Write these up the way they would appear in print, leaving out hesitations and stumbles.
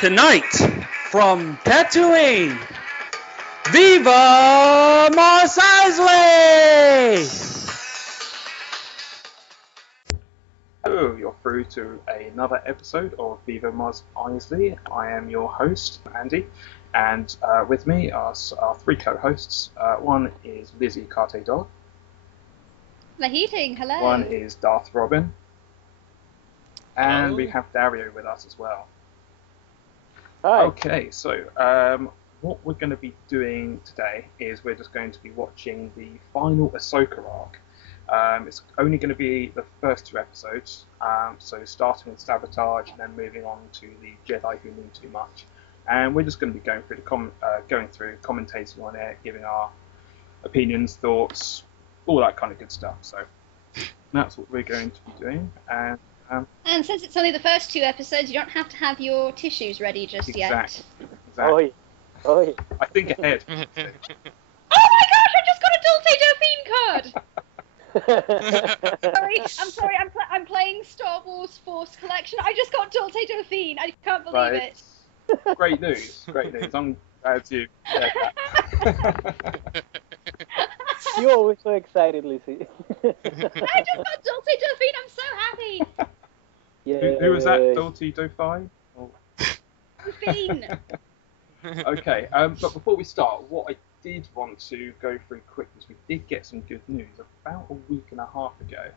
Tonight, from Tatooine, Viva Mos Eisley! Hello, you're through to another episode of Viva Mos Eisley. I am your host, Andy, and with me are our three co-hosts. One is Lizzi Carte Dog. Laheating, hello. One is Darth Robin. And Hello. we have Dario with us as well. Hi. Okay, so what we're going to be doing today is we're just going to be watching the final Ahsoka arc. It's only going to be the first two episodes, so starting with Sabotage and then moving on to the Jedi Who Knew Too Much. And we're just going to be going through commentating on it, giving our opinions, thoughts, all that kind of good stuff. So that's what we're going to be doing. And since it's only the first two episodes, you don't have to have your tissues ready just yet. Exactly. Oi. Oi. I think ahead. Oh my gosh, I just got a Dulce Dauphine card! Sorry, I'm playing Star Wars Force Collection. I just got Dulce Dauphine. I can't believe it. Great news. I'm glad you said that. You're always so excited, Lizzie. I just got Dulce Dauphine. I'm so happy. Yeah. Who was that? Dulce Dauphine? Dauphine. Okay, but before we start, what I did want to go through quick is we did get some good news about a week and a half ago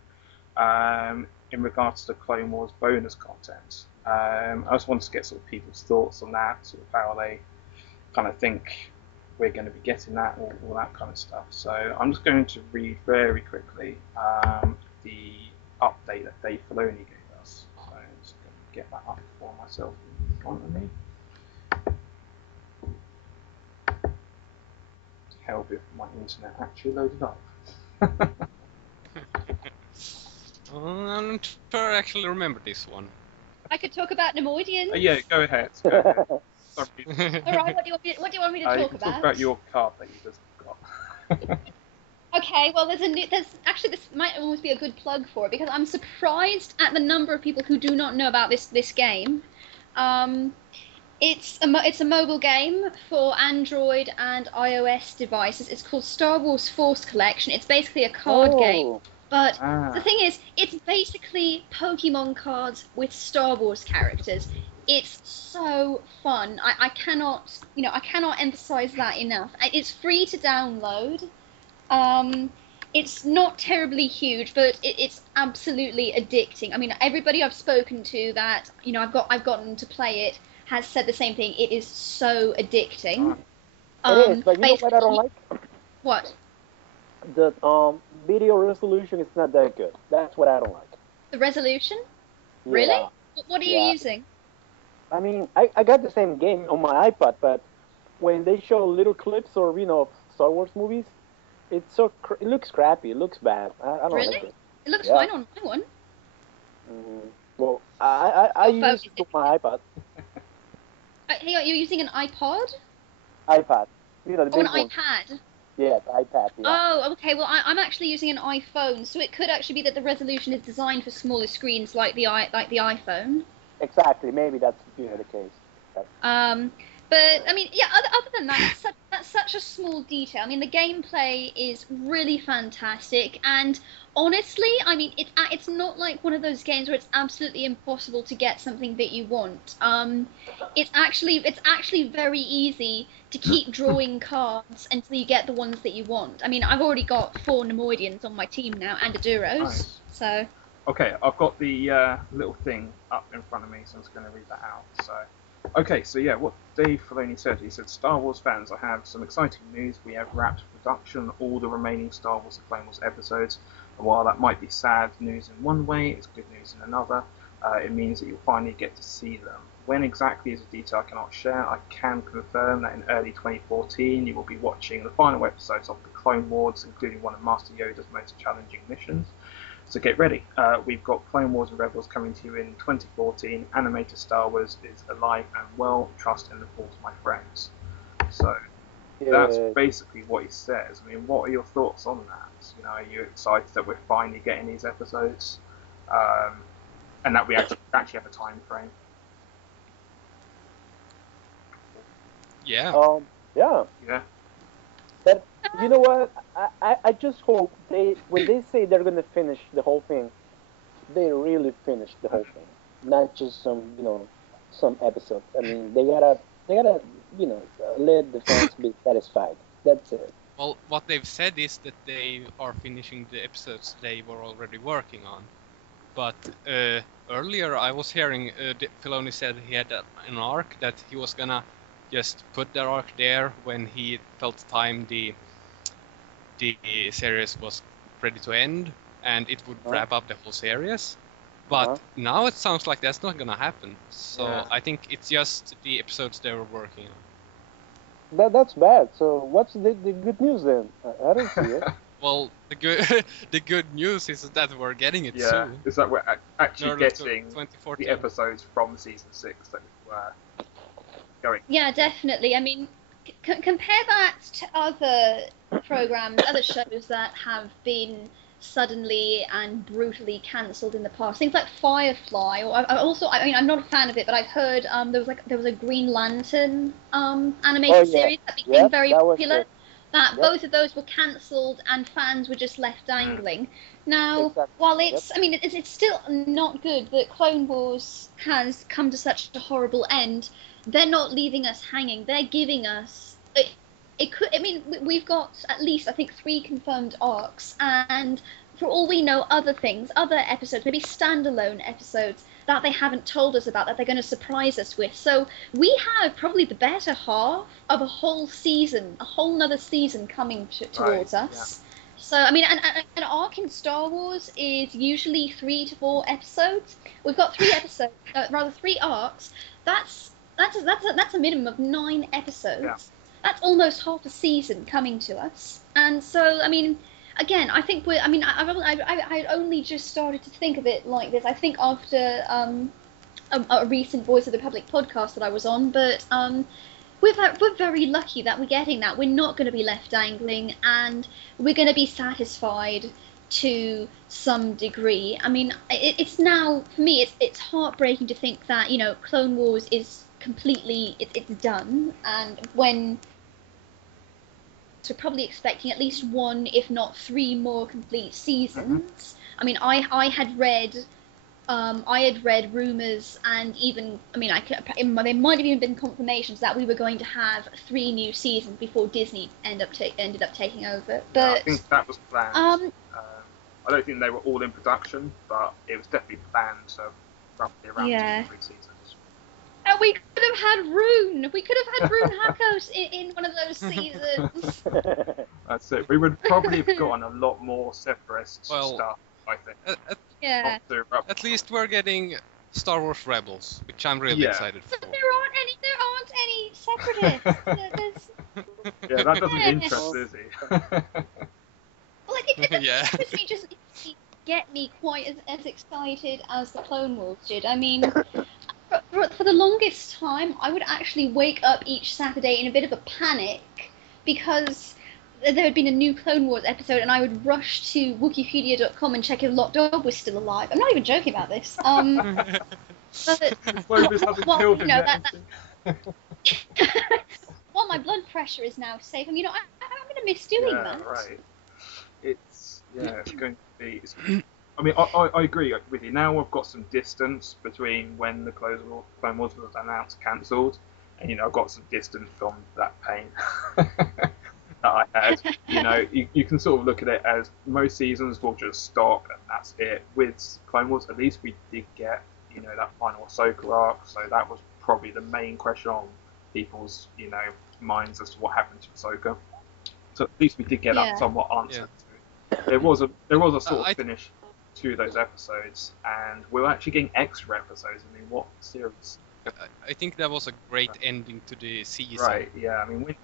in regards to Clone Wars bonus content. I just wanted to get sort of people's thoughts on that, sort of how they kind of think we're going to be getting that, all that kind of stuff. So I'm just going to read very quickly the update that Dave Filoni gave us. So I'm just going to get that up for myself in front of me. Help if my internet actually loaded up. I'm not sure I actually remember this one. I could talk about Nemoidians. Yeah, go ahead. Sorry. Alright, what do you want me to You talk can about? talk about your card that you just got. Okay, well, this might almost be a good plug for it because I'm surprised at the number of people who do not know about this game. It's a mobile game for Android and iOS devices. It's called Star Wars Force Collection. It's basically a card game, but the thing is, it's basically Pokemon cards with Star Wars characters. It's so fun. I cannot emphasize that enough. It's free to download. It's not terribly huge, but it's absolutely addicting. I mean, everybody I've spoken to that I've gotten to play it has said the same thing. It is so addicting. It is, but you know what I don't like? What? The video resolution is not that good. That's what I don't like. The resolution? Yeah. Really? What are you using? I mean, I got the same game on my iPad, but when they show little clips or Star Wars movies, it looks crappy. It looks bad. I don't Really? like it. It looks fine on my one. Well, I use it on my iPad. Hey, are you using an iPod? iPad. The Or big an one. iPad? Yeah, the iPad. Yeah. Oh, okay. Well, I'm actually using an iPhone, so it could actually be that the resolution is designed for smaller screens, like the iPhone. Exactly. Maybe that's the case. But I mean, yeah. Other than that, that's such a small detail. I mean, the gameplay is really fantastic, and honestly, I mean, it's not like one of those games where it's absolutely impossible to get something that you want. It's actually very easy to keep drawing cards until you get the ones that you want. I mean, I've already got 4 Nemoidians on my team now and a Duros, Nice. so. Okay, I've got the little thing up in front of me, so I'm just going to read that out. Okay, so yeah, what Dave Filoni said, he said, Star Wars fans, I have some exciting news. We have wrapped production on all the remaining Star Wars and Clone Wars episodes. And while that might be sad news in one way, it's good news in another. It means that you'll finally get to see them. When exactly is a detail I cannot share. I can confirm that in early 2014 you will be watching the final episodes of the Clone Wars, including one of Master Yoda's most challenging missions. So get ready. We've got Clone Wars and Rebels coming to you in 2014. Animated Star Wars is alive and well. Trust in the Force, my friends. So that's basically what he says. I mean, what are your thoughts on that? Are you excited that we're finally getting these episodes, and that we actually have a time frame? Yeah. Yeah. Yeah. But you know what? I just hope when they say they're gonna finish the whole thing, they really finish the whole thing, not just some episodes. I mean, they gotta let the fans be satisfied. That's it. Well, what they've said is that they are finishing the episodes they were already working on. But earlier I was hearing Filoni said he had an arc that he was gonna just put the arc there when he felt time the series was ready to end, and it would wrap up the whole series. But now it sounds like that's not gonna happen. So I think it's just the episodes they were working on. That's bad. So what's the good news then? I don't see it. Well, the good news is that we're getting it Yeah, soon. is that we're actually getting 2014. the episodes from season 6 that were going. Yeah, definitely. I mean, compare that to other programs, other shows that have been suddenly and brutally cancelled in the past. Things like Firefly, or I mean, I'm not a fan of it, but I've heard there was a Green Lantern animated series that became very popular. Both of those were cancelled and fans were just left dangling. Now, while it's, I mean, it's still not good that Clone Wars has come to such a horrible end. They're not leaving us hanging. They're giving us. It could. I mean, we've got at least I think 3 confirmed arcs, and for all we know, other things, other episodes, maybe standalone episodes that they haven't told us about that they're going to surprise us with. So we have probably the better half of a whole season, a whole nother season coming towards us. Yeah. So, I mean, an arc in Star Wars is usually 3 to 4 episodes. We've got 3 episodes, rather 3 arcs. That's a minimum of 9 episodes. Yeah. That's almost half a season coming to us. And so, I mean, again, I think I only just started to think of it like this. I think after a recent Voice of the Public podcast that I was on, but we're very lucky that we're getting that. We're not going to be left dangling, and we're going to be satisfied to some degree. I mean, it's now, for me, it's heartbreaking to think that, Clone Wars is completely, it's done, and when we're probably expecting at least 1, if not 3 more complete seasons. I mean, I had read rumors, and even, I mean, there might have even been confirmations that we were going to have 3 new seasons before Disney ended up taking over. But yeah, I think that was planned. I don't think they were all in production, but it was definitely planned to roughly around 2 to 3 seasons. And we could have had Rune. We could have had Rune Hakos in one of those seasons. That's it. We would probably have gotten a lot more Separatist stuff, I think. Yeah. At least we're getting Star Wars Rebels, which I'm really excited for. But there aren't any Separatists. Yeah, that doesn't interest Lizzi. Well, it just get me quite as excited as the Clone Wars did. I mean, for the longest time, I would actually wake up each Saturday in a bit of a panic because there had been a new Clone Wars episode, and I would rush to Wikipedia.com and check if Lot Dog was still alive. I'm not even joking about this. While my blood pressure is now safe, I'm going to miss doing that. Right. It's going to be. I mean, I agree with you. Now I've got some distance between when the Clone Wars was announced cancelled, and I've got some distance from that pain that I had. You can sort of look at it as most seasons will just stop and that's it. With Clone Wars, at least we did get that final Ahsoka arc, so that was probably the main question on people's minds as to what happened to Ahsoka. So at least we did get that somewhat answered. Yeah. There was a sort of finish to those episodes, and we're actually getting extra episodes. I mean, what series? I think that was a great ending to the season. Right, yeah, I mean,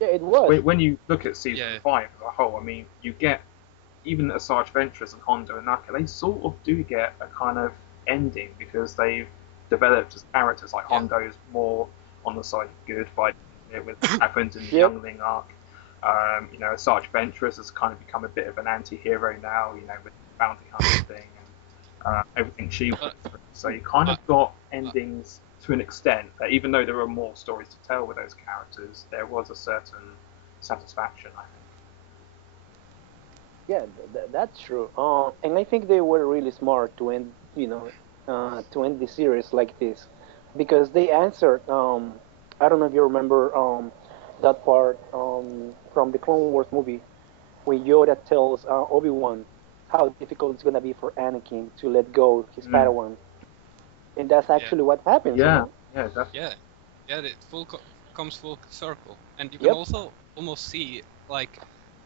it was. When you look at season 5 as a whole, I mean, you get, even Asajj Ventress and Hondo and Naka, they sort of do get a kind of ending, because they've developed as characters. Like, Hondo's more on the side of good by what happened in the Youngling arc. Asajj Ventress has kind of become a bit of an anti-hero now, with the bounty hunter thing and everything she went through. So you kind of got endings to an extent, that even though there were more stories to tell with those characters, there was a certain satisfaction, I think. Yeah, that's true. And I think they were really smart to end, to end the series like this, because they answered. I don't know if you remember that part from the Clone Wars movie when Yoda tells Obi-Wan how difficult it's gonna be for Anakin to let go his Padawan, and that's Yeah. actually what happens. Yeah, yeah, definitely. Yeah, it comes full circle, and you can Yep. also almost see like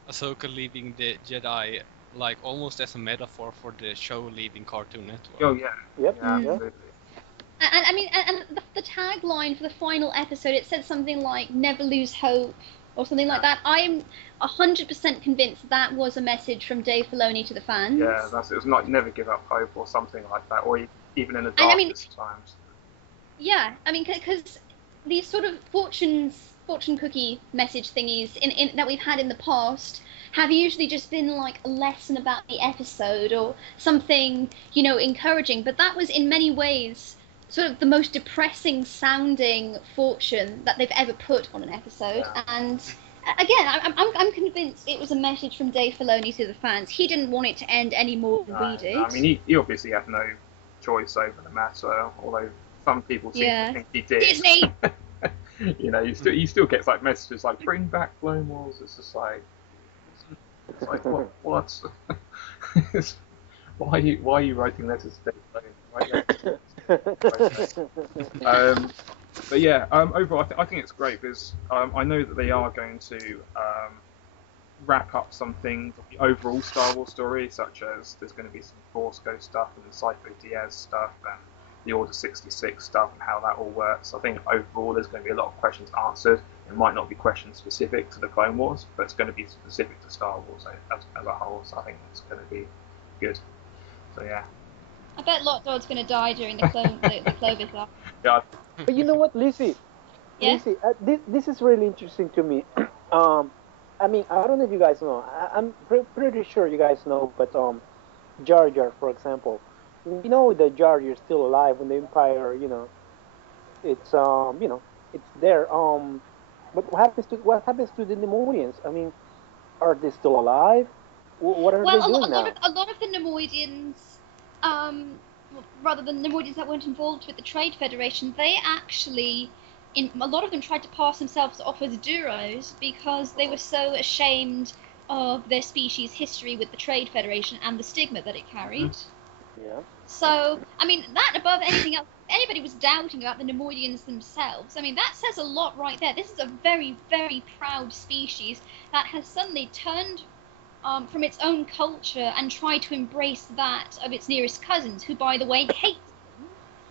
Ahsoka leaving the Jedi like almost as a metaphor for the show leaving Cartoon Network. Oh yeah, Yep. yeah, Yep. absolutely. And I mean, and the tagline for the final episode, it said something like "Never lose hope" or something like that. I'm 100% convinced that was a message from Dave Filoni to the fans. Yeah, that's it. It was like never give up hope or something like that, or even in the And I mean, darkest times. yeah, I mean, because these sort of fortune cookie message thingies in that we've had in the past have usually just been like a lesson about the episode or something, encouraging. But that was in many ways sort of the most depressing sounding fortune that they've ever put on an episode. Yeah. And again, I'm convinced it was a message from Dave Filoni to the fans. He didn't want it to end any more than we did. I mean, he obviously had no choice over the matter, although some people seem to think he did. Disney! He still gets like messages like "Bring back Clone Wars." It's just like, what? why are you writing letters to Dave Filoni? But yeah, overall, I think it's great because I know that they are going to wrap up some things of the overall Star Wars story, such as there's going to be some Force Ghost stuff and the Psycho Diaz stuff and the Order 66 stuff and how that all works. I think overall there's going to be a lot of questions answered. It might not be questions specific to the Clone Wars, but it's going to be specific to Star Wars as a whole. So I think it's going to be good. So yeah. I bet Lot Dog's going to die during the Clovis arc. Yeah. But you know what, Lizzie? Yeah? Lizzie, this is really interesting to me. I mean, I don't know if you guys know. I'm pretty sure you guys know, but Jar Jar, for example, we know that Jar Jar is still alive when the Empire, it's it's there. But what happens to the Nemoidians? I mean, are they still alive? What are they doing now? A lot of the Nemoidians, rather than Nemoidians that weren't involved with the Trade Federation, they actually, a lot of them tried to pass themselves off as Duros because they were so ashamed of their species' history with the Trade Federation and the stigma that it carried. Yeah. So, I mean, that above anything else, if anybody was doubting about the Nemoidians themselves, I mean, that says a lot right there. This is a very, very proud species that has suddenly turned from its own culture and tried to embrace that of its nearest cousins, who, by the way, hate them.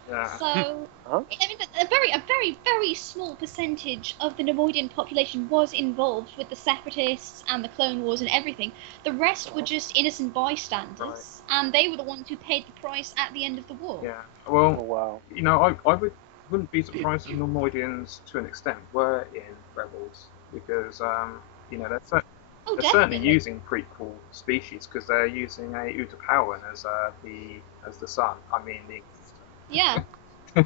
Yeah. So, Huh? I mean, a very, very small percentage of the Nemoidian population was involved with the Separatists and the Clone Wars and everything. The rest were just innocent bystanders, and they were the ones who paid the price at the end of the war. Yeah. Well, Oh, wow. I wouldn't be surprised if Nemoidians to an extent were in Rebels because they're certainly using prequel species because they're using a Utapawan as the son. I mean the. Yeah. No,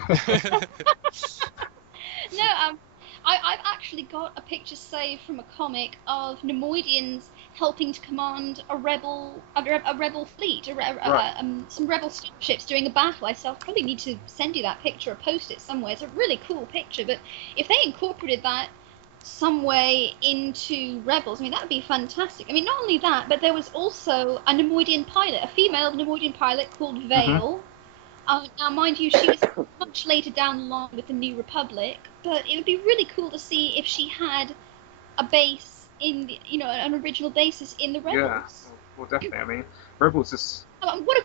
I've actually got a picture saved from a comic of Nemoidians helping to command a rebel fleet, some rebel starships during a battle. I'll probably need to send you that picture or post it somewhere. It's a really cool picture, but if they incorporated that some way into Rebels, I mean, that would be fantastic. I mean, not only that, but there was also a Nemoidian pilot, a female Nemoidian pilot called Vale. Now, mind you, she was much later down the line with the New Republic, but it would be really cool to see if she had a base in, an original basis in the Rebels. Yeah, well, definitely. I mean, Rebels is. What a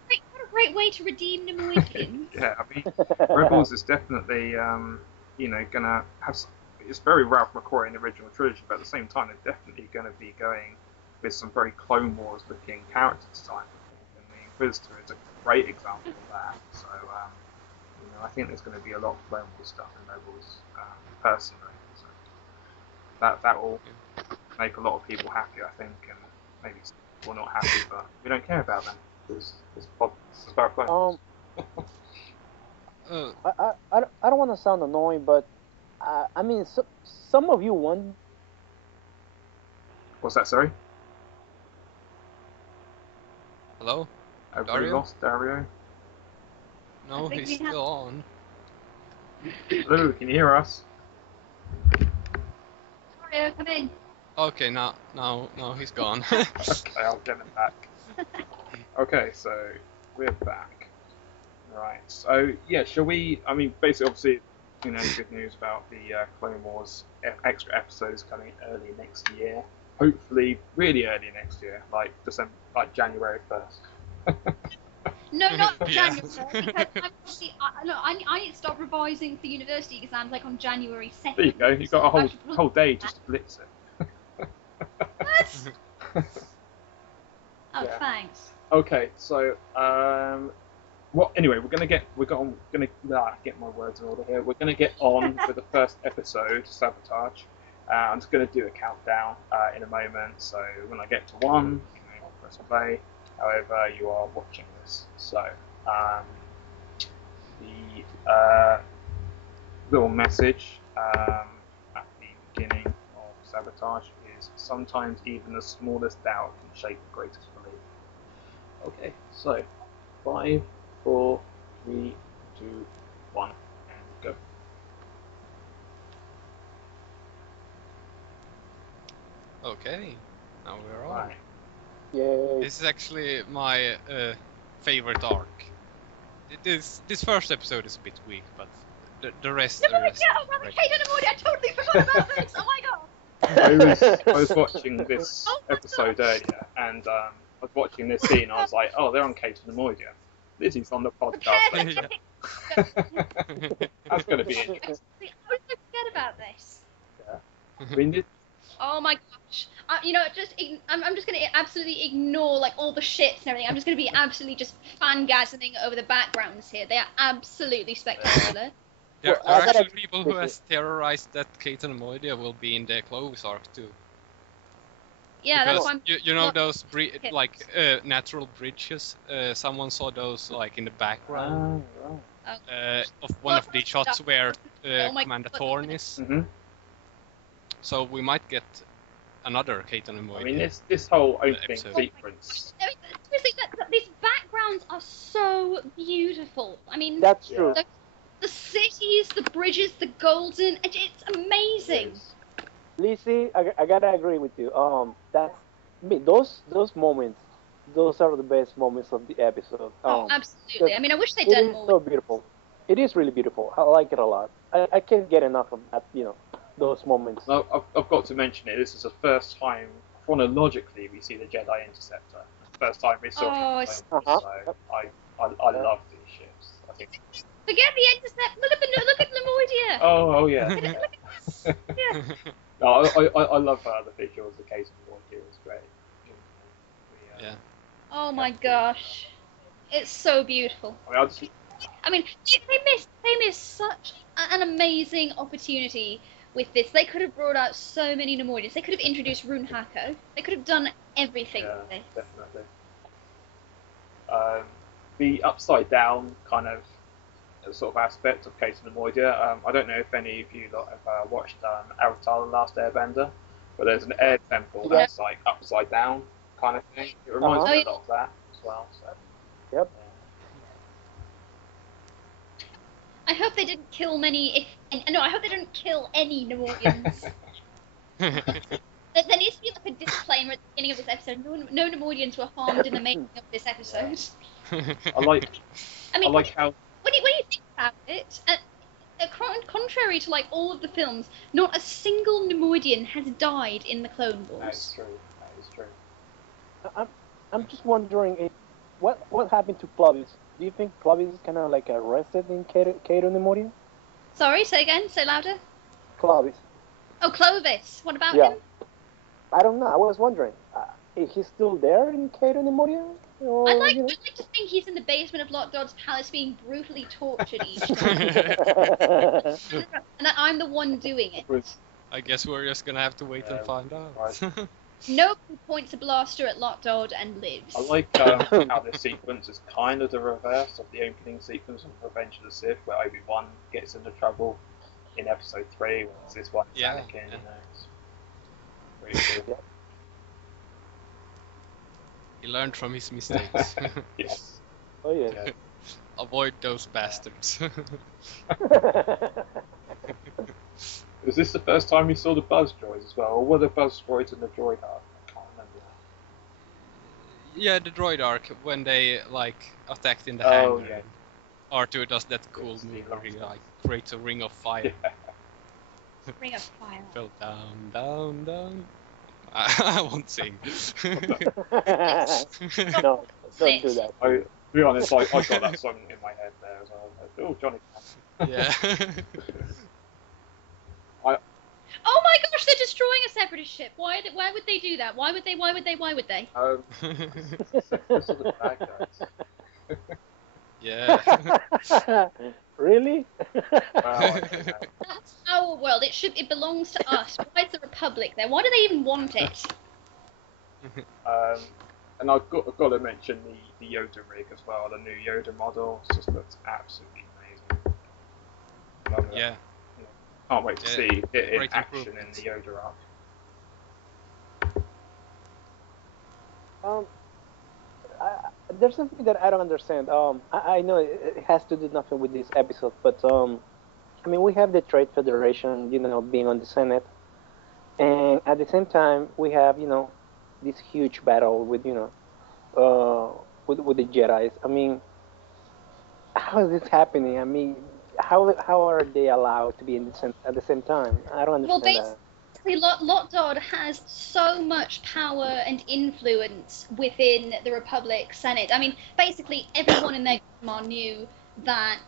great way to redeem Nemoidians. Yeah, I mean, Rebels is definitely, gonna have. It's very Ralph McCoy in the original trilogy, but at the same time, they're definitely going to be going with some very Clone Wars looking character design. And the Inquisitor is a great example of that. So, I think there's going to be a lot of Clone Wars stuff in Rebels, personally. So that will make a lot of people happy, I think, and maybe some people not happy, but we don't care about them. It's about Clone Wars. I don't want to sound annoying, but I mean, some of you want. What's that? Sorry. Hello? Have we Dario? lost Dario? No, think he's we have- still on. Hello, can you hear us? Dario, come in. Okay, now he's gone. Okay, I'll get him back. Okay, so we're back. Right. So yeah, shall we? I mean, basically, obviously, good news about the Clone Wars extra episodes coming early next year. Hopefully, really early next year, like December, like January 1st. No, not Yeah. January. Because I need to stop revising for university exams like on January 2nd. There you go. You've got a whole day just to blitz it. What? Oh, Yeah. thanks. Okay, so anyway, we're gonna get my words in order here. We're gonna get on with the first episode, Sabotage. I'm just gonna do a countdown in a moment. So when I get to one, I'll press play. However, you are watching this. So the little message at the beginning of Sabotage is sometimes even the smallest doubt can shape the greatest belief. Okay, so 5, 4, 3, 2, 1, and go. Okay, now we're on. Right. Yay. This is actually my favorite arc. This first episode is a bit weak, but the rest. No, the rest yeah, is great. Kate and Amori, I totally forgot about this. Oh my god. I was watching this episode earlier, and I was watching this scene. I was like, "Oh, they're on Kate and Amoria. Lizzie's on the podcast. Okay, That's going to be interesting." How did I forget about this? I mean, Oh my gosh. I'm just gonna absolutely ignore like all the shits and everything. I'm just gonna be absolutely just fangasming over the backgrounds here. They are absolutely spectacular. There Well, are I gotta- actually people who has theorized that Kate and Moidia will be in the Clovis arc too. Yeah, that's Because why I'm. you know well, those okay. natural bridges. Someone saw those like in the background of one of the shots where Oh my Commander God. Thorn is. mm-hmm. So we might get another Kate and Moidia. I mean, this whole opening episode. sequence. I mean, seriously, these backgrounds are so beautiful. I mean, That's true. the cities, the bridges, the golden. It's amazing. Lizzie, I gotta agree with you. That's those moments. Those are the best moments of the episode. Oh, absolutely. I mean, I wish they'd It done is more. so beautiful. It is really beautiful. I like it a lot. I can't get enough of that. Those moments. No, I've got to mention it. This is the first time chronologically we see the Jedi Interceptor. First time we saw Oh, it. it's- So I love these ships. I think. Forget the intercept. Look at Lemoidia. Oh yeah. Yeah. No, I love the visuals. The case of Void here is great. Yeah. Oh my gosh, it's so beautiful. I mean, they missed such an amazing opportunity with this. They could have brought out so many Nemoidians. They could have introduced Rune Hako. They could have done everything with this. Definitely. The upside down kind of sort of aspect of Kate and Amoidia. I don't know if any of you lot have watched Avatar: The Last Airbender, but there's an air temple that's like upside down kind of thing. It reminds me a lot of that as well. So. Yep. I hope they didn't kill many. I hope they didn't kill any Nemoidians. There needs to be like a disclaimer at the beginning of this episode. No Nemoidians were harmed in the making of this episode. I like how when you think about it, contrary to like all of the films, not a single Nemoidian has died in the Clone Wars. that is true. I'm just wondering what happened to Clovis. Do you think Clovis is kind of like arrested in Cato Nemoria? Sorry, say again, say louder. Clovis. Oh, Clovis. What about Yeah. him? I don't know. I was wondering, is he still there in Cato Nemoria? I'd like to think he's in the basement of Lot Dod's palace being brutally tortured each time. And that I'm the one doing it. I guess we're just gonna have to wait and find out. Right. Nobody points a blaster at Lot-Dod and lives. I like how this sequence is kind of the reverse of the opening sequence of Revenge of the Sith, where Obi-Wan gets into trouble in Episode 3, whereas this one is Anakin, you know. It's pretty cool. He learned from his mistakes. Yes. Oh yeah. Avoid those bastards. Was this the first time you saw the Buzz droids as well, or were the Buzz droids in the droid arc? I can't remember that. Yeah, the droid arc, when they attacked in the hangar. Yeah. R2 does that cool move where he creates a ring of fire. Yeah. Ring of fire. Fell down, down, down. I won't sing. No, don't do that. To be honest, I got that song in my head there as well. Oh, Johnny. Yeah. Oh my gosh, they're destroying a separatist ship. Why would they do that? Why would they? This is the bad guys. Yeah. Really? That's our world. It belongs to us. Why is the Republic there? Why do they even want it? And I've got to mention the Yoda rig as well. The new Yoda model just looks absolutely amazing. Love it. Yeah. Can't wait to see it in Great action in improvements. the Yoda arc. There's something that I don't understand. I know it has to do nothing with this episode, but I mean, we have the Trade Federation, being on the Senate, and at the same time, we have, this huge battle with, with the Jedi's. I mean, how is this happening? I mean, how are they allowed to be at the same time? I don't understand that. Lot-Dod has so much power and influence within the Republic Senate. I mean, basically, everyone in their command knew that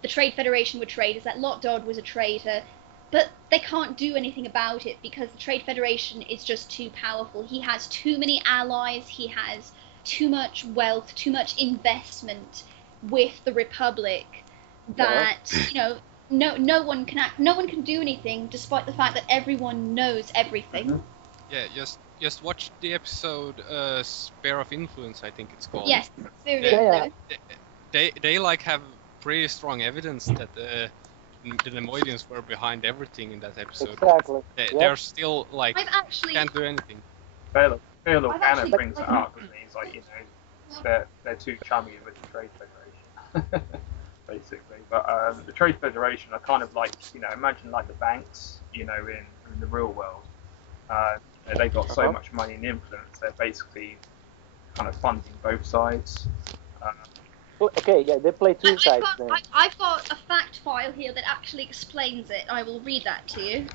the Trade Federation were traitors, that Lot-Dod was a traitor, but they can't do anything about it because the Trade Federation is just too powerful. He has too many allies, he has too much wealth, too much investment with the Republic that, no one can do anything, despite the fact that everyone knows everything. Mm-hmm. Yeah, just watch the episode Spare of Influence, I think it's called. Yes, very Yeah. They have pretty strong evidence that the Nemoidians were behind everything in that episode. Exactly. They're still can't do anything. Bail Organa brings it up, and he's like, they're too chummy with the Trade Federation. Basically, but the Trade Federation are kind of like, imagine like the banks, in the real world. They got so much money and influence, they're basically kind of funding both sides. Okay, yeah, they play two sides. I've got a fact file here that actually explains it. I will read that to you.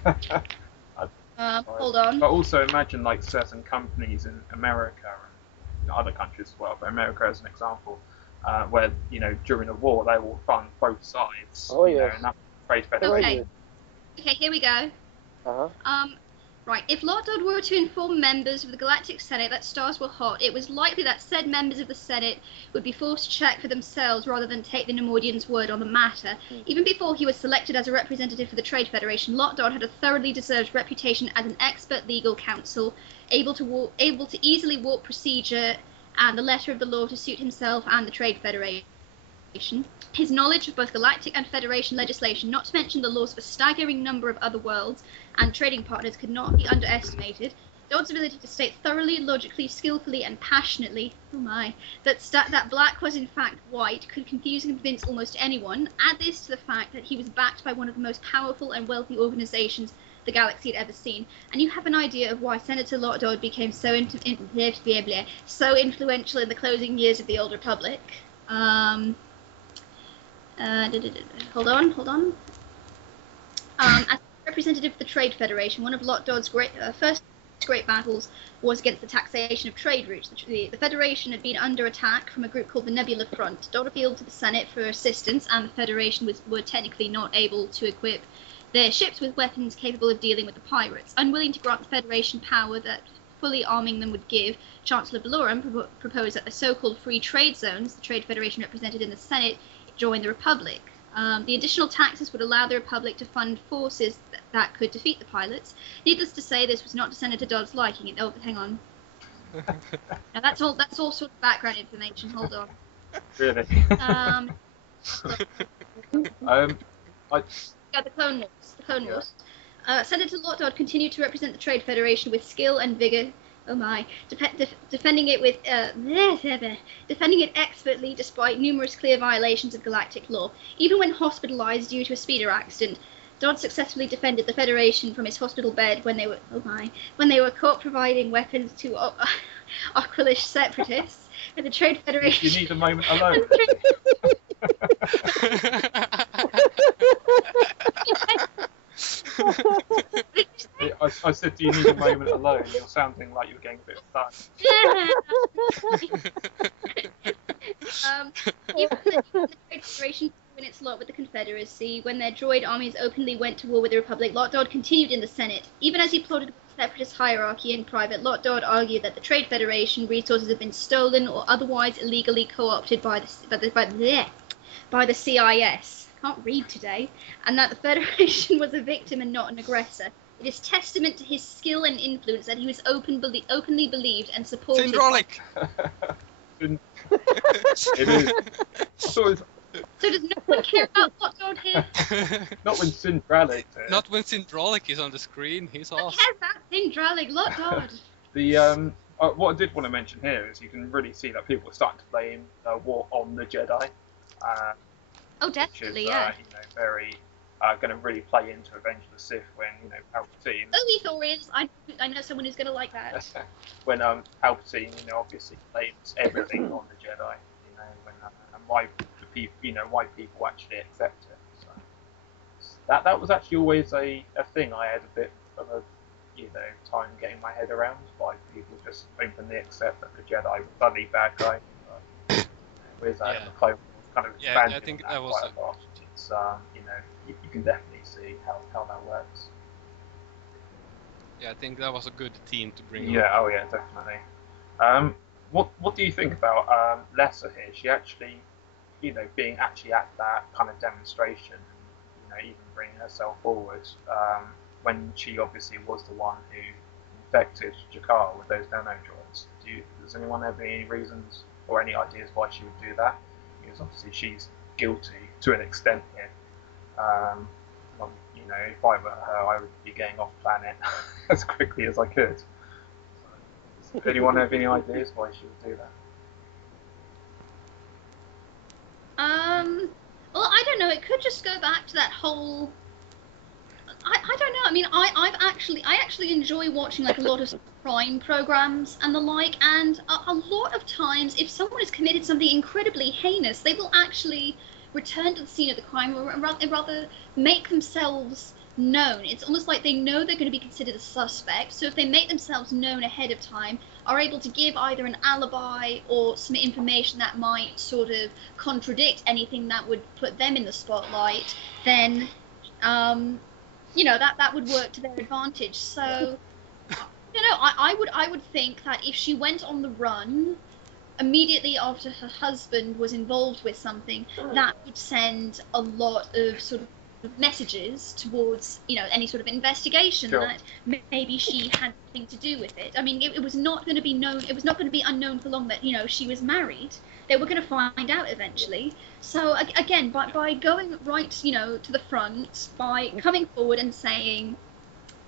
Hold on. But also imagine like certain companies in America and other countries as well, but America as an example. Where during a war they will fund both sides. Oh yeah. And that Trade Federation. Okay, here we go. Right. If Lot-Dod were to inform members of the Galactic Senate that stars were hot, it was likely that said members of the Senate would be forced to check for themselves rather than take the Nemoidians' word on the matter. Even before he was selected as a representative for the Trade Federation, Lot-Dod had a thoroughly deserved reputation as an expert legal counsel, able to easily warp procedure and the letter of the law to suit himself and the Trade Federation. His knowledge of both galactic and Federation legislation, not to mention the laws of a staggering number of other worlds and trading partners, could not be underestimated. Dodd's ability to state thoroughly, logically, skillfully, and passionately, that black was in fact white could confuse and convince almost anyone. Add this to the fact that he was backed by one of the most powerful and wealthy organizations the galaxy had ever seen, and you have an idea of why Senator Lot-Dod became so influential in the closing years of the Old Republic. Hold on. As representative of the Trade Federation, one of Lot-Dod's first great battles was against the taxation of trade routes. The Federation had been under attack from a group called the Nebula Front. Dodd appealed to the Senate for assistance, and the Federation were technically not able to equip their ships with weapons capable of dealing with the pirates. Unwilling to grant the Federation power that fully arming them would give, Chancellor Valorum proposed that the so-called free trade zones the Trade Federation represented in the Senate join the Republic. The additional taxes would allow the Republic to fund forces that could defeat the pilots. Needless to say, this was not to Senator Dodd's liking. Oh, hang on. Now that's all sort of background information. Hold on. Really? Yeah, the Clone Wars. The Clone Wars. Senator Lott Dodd continued to represent the Trade Federation with skill and vigor. Oh my! Defending it expertly despite numerous clear violations of galactic law. Even when hospitalized due to a speeder accident, Dodd successfully defended the Federation from his hospital bed when they were caught providing weapons to Aquilish separatists and the Trade Federation. You need a moment alone. I said, do you need a moment alone? You're sounding like you're getting a bit stuck. Even the Trade Federation in its lot with the Confederacy, when their droid armies openly went to war with the Republic, Lott Dodd continued in the Senate. Even as he plotted with the separatist hierarchy in private, Lott Dodd argued that the Trade Federation resources had been stolen or otherwise illegally co-opted by the CIS. Can't read today, and that the Federation was a victim and not an aggressor. It is testament to his skill and influence that he was openly believed and supported. Syndraulic! It is. So does no one care about Lott Dodd here? Not when Syndraulic. Not when Syndraulic is on the screen. He's I awesome. care about Syndraulic, Lott Dodd. The what I did want to mention here is you can really see that people are starting to blame war on the Jedi. Oh, definitely, which is, yeah. Very going to really play into Revenge of the Sith when Palpatine. Oh, Ethorians! I know someone who's going to like that. When Palpatine, obviously blames everything on the Jedi, when and why why people actually accept it. So that was actually always a thing I had a bit of a time getting my head around, why people just openly accept that the Jedi were bloody bad guy. With the Clone Wars kind of expanded I think that that was quite a lot. It's you can definitely see how that works. Yeah, I think that was a good team to bring Yeah, up. oh yeah, definitely. What do you think about Lessa here? She actually, being actually at that kind of demonstration, even bringing herself forward, when she obviously was the one who infected Jakar with those nanodroids. Does anyone have any reasons or any ideas why she would do that? Because obviously she's guilty to an extent here. If I were her, I would be getting off planet as quickly as I could. So, does anyone have any ideas why she would do that? Well, I don't know. It could just go back to that whole. I don't know. I mean, I actually enjoy watching like a lot of crime programs and the like, and a lot of times, if someone has committed something incredibly heinous, they will actually return to the scene of the crime or rather make themselves known. It's almost like they know they're going to be considered a suspect, so if they make themselves known ahead of time, are able to give either an alibi or some information that might sort of contradict anything that would put them in the spotlight, then that would work to their advantage. So I would think that if she went on the run immediately after her husband was involved with something, that would send a lot of sort of messages towards any sort of investigation that maybe she had something to do with it. I mean, it was not going to be known. It was not going to be unknown for long that she was married. They were going to find out eventually. So again, by going right to the front, by coming forward and saying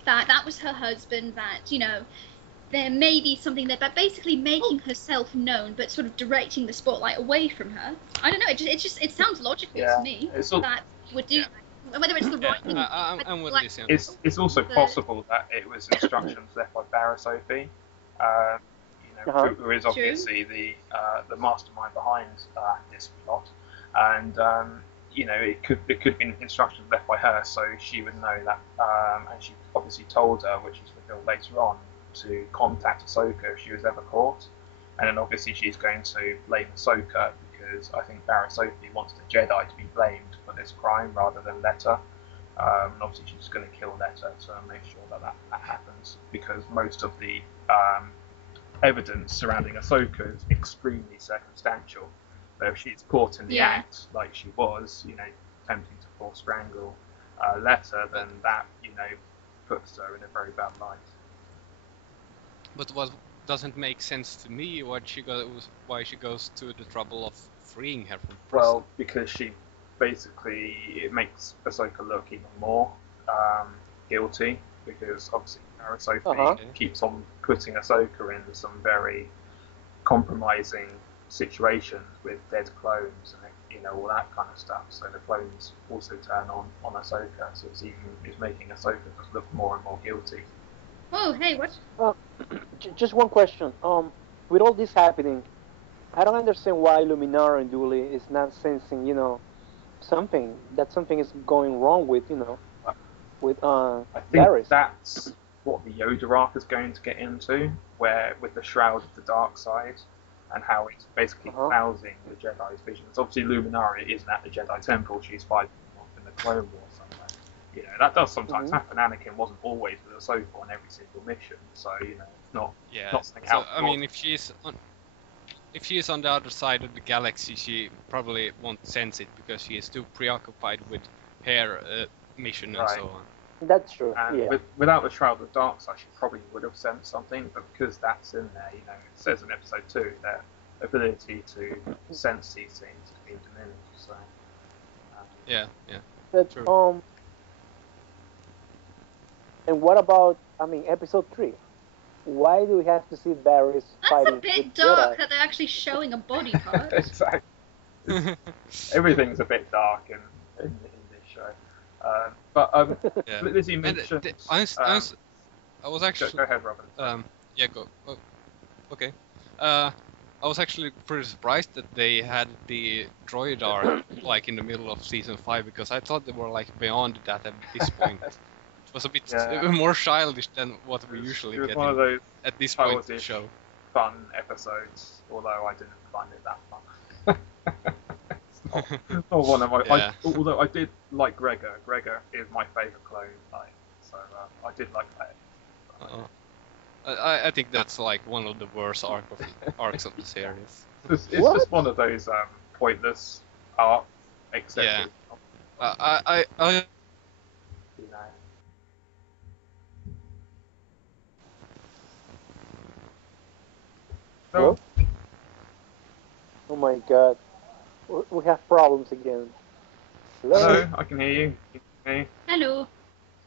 that was her husband, that there may be something there, but basically making herself known, but sort of directing the spotlight away from her. I don't know. It sounds logical to me that you would do that. Whether it's the right thing. I'm with Lizzie. It's also possible that it was instructions left by Barra Sophie, who is obviously the mastermind behind this plot, and it could have been instructions left by her, so she would know that, and she obviously told her, which is revealed later on, to contact Ahsoka if she was ever caught, and then obviously she's going to blame Ahsoka because I think Barra Sophie wants the Jedi to be blamed for this crime rather than Letta. And obviously she's going to kill Letta to make sure that happens, because most of the evidence surrounding Ahsoka is extremely circumstantial. But if she's caught in the act like she was, attempting to force strangle Letter, then that puts her in a very bad light. But what doesn't make sense to me why she goes to the trouble of freeing her from prison. Well, because it makes Ahsoka look even more guilty, because obviously Ahsoka keeps on putting Ahsoka in some very compromising situations with dead clones and all that kind of stuff. So the clones also turn on Ahsoka, so it's making Ahsoka just look more and more guilty. Oh, hey, what? Just one question. With all this happening, I don't understand why Luminara and Dooley is not sensing, something is going wrong with, with I think Varys. that's what the Yoda arc is going to get into, where with the Shroud of the Dark Side, and how it's basically clouding the Jedi's visions. Obviously, Luminara isn't at the Jedi Temple; she's fighting off in the Clone Wars somewhere. That does sometimes happen. Anakin wasn't always with Ahsoka on every single mission, so it's not something out. I mean, if she's on the other side of the galaxy, she probably won't sense it because she is too preoccupied with her mission and so on. That's true. And without the Shroud of the Dark Side, she probably would have sensed something, but because that's in there, it says in episode 2 their ability to sense these things has been diminished. So. But, true. And what about, episode 3? Why do we have to see Varys fighting with That's a bit dark Jedi? that they're actually showing a body part. Exactly. Everything's a bit dark in this show. But Lizzie mentioned. I was actually. Go ahead, Robin. Go. Oh, okay. I was actually pretty surprised that they had the droid arc like in the middle of season 5 because I thought they were like beyond that at this point. It was a bit more childish than what we usually get at this point in the show. Fun episodes, although I didn't find it that fun. Not one of my. Although I did like Gregor. Gregor is my favourite clone type, so I did like that. I think that's like one of the worst arcs of the series. It's just one of those pointless arcs, except. I Hello? Oh my god. We have problems again. Hello, I can hear you. You can hear me? Hello. Is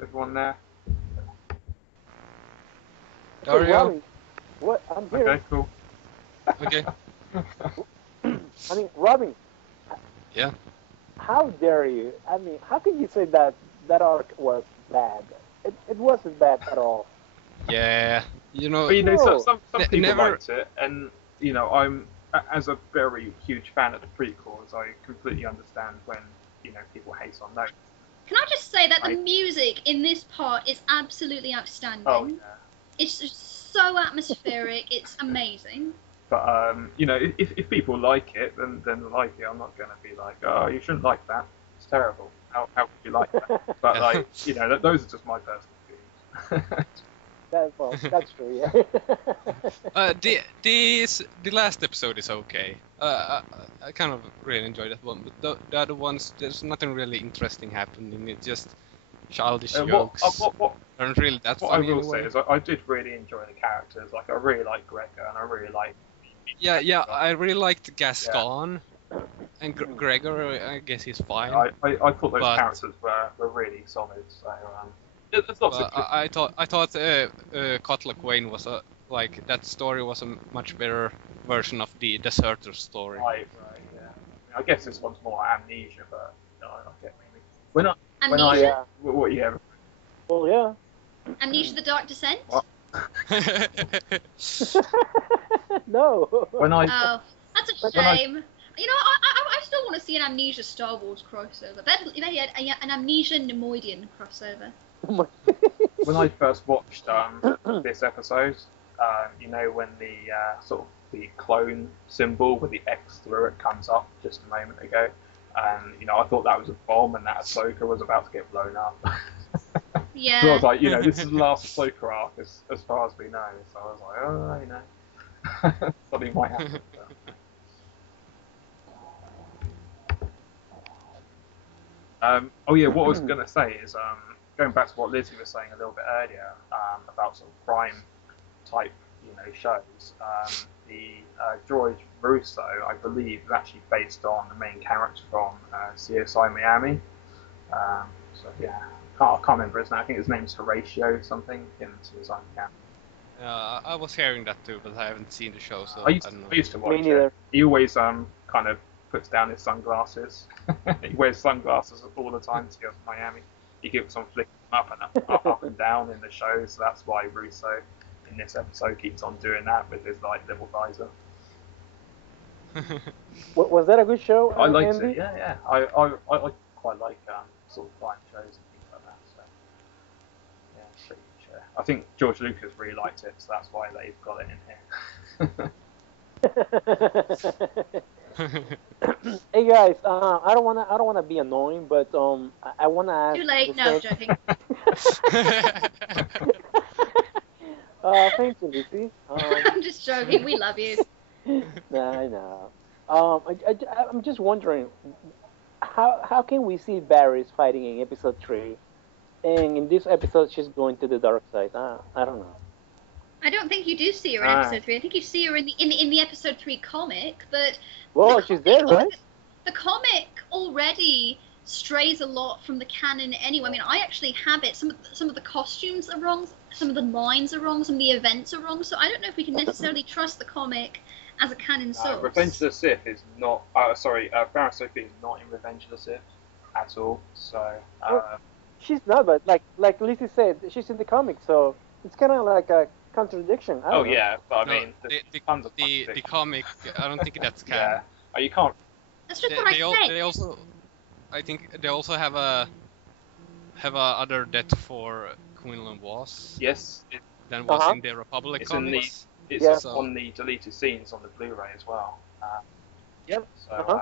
everyone there? Dario? What? I'm here. Okay, cool. Okay. Robin. Yeah? How dare you? How can you say that arc was bad? It wasn't bad at all. Yeah. But, some people liked it, and I'm as a very huge fan of the prequels. I completely understand when people hate on those. Can I just say that the music in this part is absolutely outstanding? Oh yeah. It's just so atmospheric. It's amazing. But if people like it, then like it. I'm not going to be like, oh, you shouldn't like that. It's terrible. How could you like that? But those are just my personal feelings. That's true, yeah. The last episode is okay. I kind of really enjoyed that one, but the other ones, there's nothing really interesting happening. It's just childish jokes. Aren't really that what funny I will anyway. say is I did really enjoy the characters. Like I really like Gregor, and I really like. Yeah, I really liked Gaston, and Gregor. I guess he's fine. I thought those characters were really solid. So. It's not I thought Cutler Quain was that story was a much better version of the Deserter story. Right, yeah. I guess this one's more amnesia, but I get maybe. Amnesia? What? Yeah. Well, yeah. Amnesia: The Dark Descent? What? No. Oh, that's a shame. I still want to see an Amnesia Star Wars crossover. They had an Amnesia Nemoidian crossover. When I first watched this episode, when the sort of the clone symbol with the X through it comes up just a moment ago, and I thought that was a bomb and that Ahsoka was about to get blown up. Yeah. So I was like, this is the last Ahsoka arc as far as we know. So I was like, oh, something might happen. Oh yeah, what I was gonna say is going back to what Lizzie was saying a little bit earlier about sort of crime type, shows. The droid Russo, I believe, is actually based on the main character from CSI Miami. So yeah, I can't remember his name. I think his name's Horatio something in CSI Miami. I was hearing that too, but I haven't seen the show, so I don't know. used to Me watch neither. it. He always kind of puts down his sunglasses. He wears sunglasses all the time to go to Miami. He keeps on flicking them up and down in the show, so that's why Russo in this episode keeps on doing that with his like little visor. Was that a good show, I liked Andy? it, yeah. I quite like sort of crime shows and things like that. So yeah, pretty much. I think George Lucas really liked it, so that's why they've got it in here. Hey guys, I don't wanna be annoying, but I wanna ask. Too late. the No, same- joking. Thank you, Lucy. I'm just joking. We love you. Nah, I know. I'm just wondering, how can we see Barry's fighting in episode 3, and in this episode she's going to the dark side? I don't know. I don't think you do see her in episode 3. I think you see her in the episode 3 comic, but Well, she's there, right? the comic already strays a lot from the canon anyway. I mean, I actually have it. Some of the costumes are wrong, some of the lines are wrong, some of the events are wrong. So I don't know if we can necessarily trust the comic as a canon source. Revenge of the Sith is not. Baron Sophie is not in Revenge of the Sith at all. So. She's not, but like Lizzie said, she's in the comic, so it's kind of like a contradiction. I don't know. Yeah, but I No, mean, there's tons of the contradictions. comic, I don't think that's canon. Yeah, you can't. That's just what I said. They also, I think they also have a other death for Quinlan Was. Yes, Than was in the Republic it's in the comics. it's Yeah. on the deleted scenes on the Blu-ray as well. Yep. So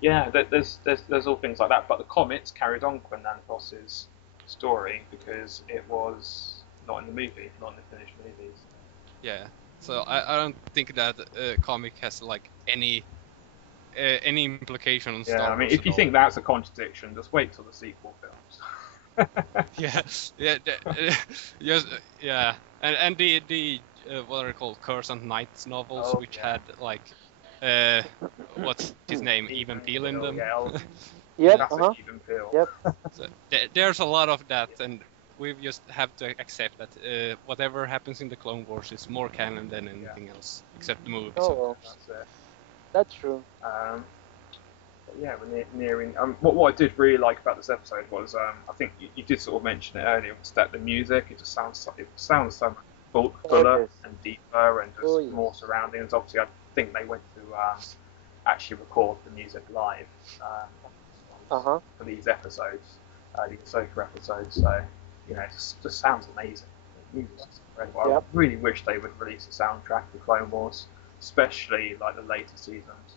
yeah, there's all things like that. But the comics carried on Quinlan Voss's story because it was not in the movie, not in the finished movies. Yeah. So I don't think that comic has like any implication on Star Wars. Yeah, I mean, if you think that's a contradiction, just wait till the sequel films. yeah, and the what are they called, Curse and Knights novels, which had like what's his name, Even Peel in them. Yep. Classic Even Peel. Yep. So there's a lot of that, and we just have to accept that whatever happens in the Clone Wars is more canon than anything else, except the movies. Oh, well. That's it. That's true. But yeah, we're nearing. What I did really like about this episode was, I think you did sort of mention it earlier, was that the music, it just sounds so much fuller and deeper and just more surroundings. Obviously, I think they went to actually record the music live for these episodes, the Ahsoka episodes. So it just sounds amazing. The music's just incredible. Yep. I really wish they would release a soundtrack for Clone Wars, especially like the later seasons.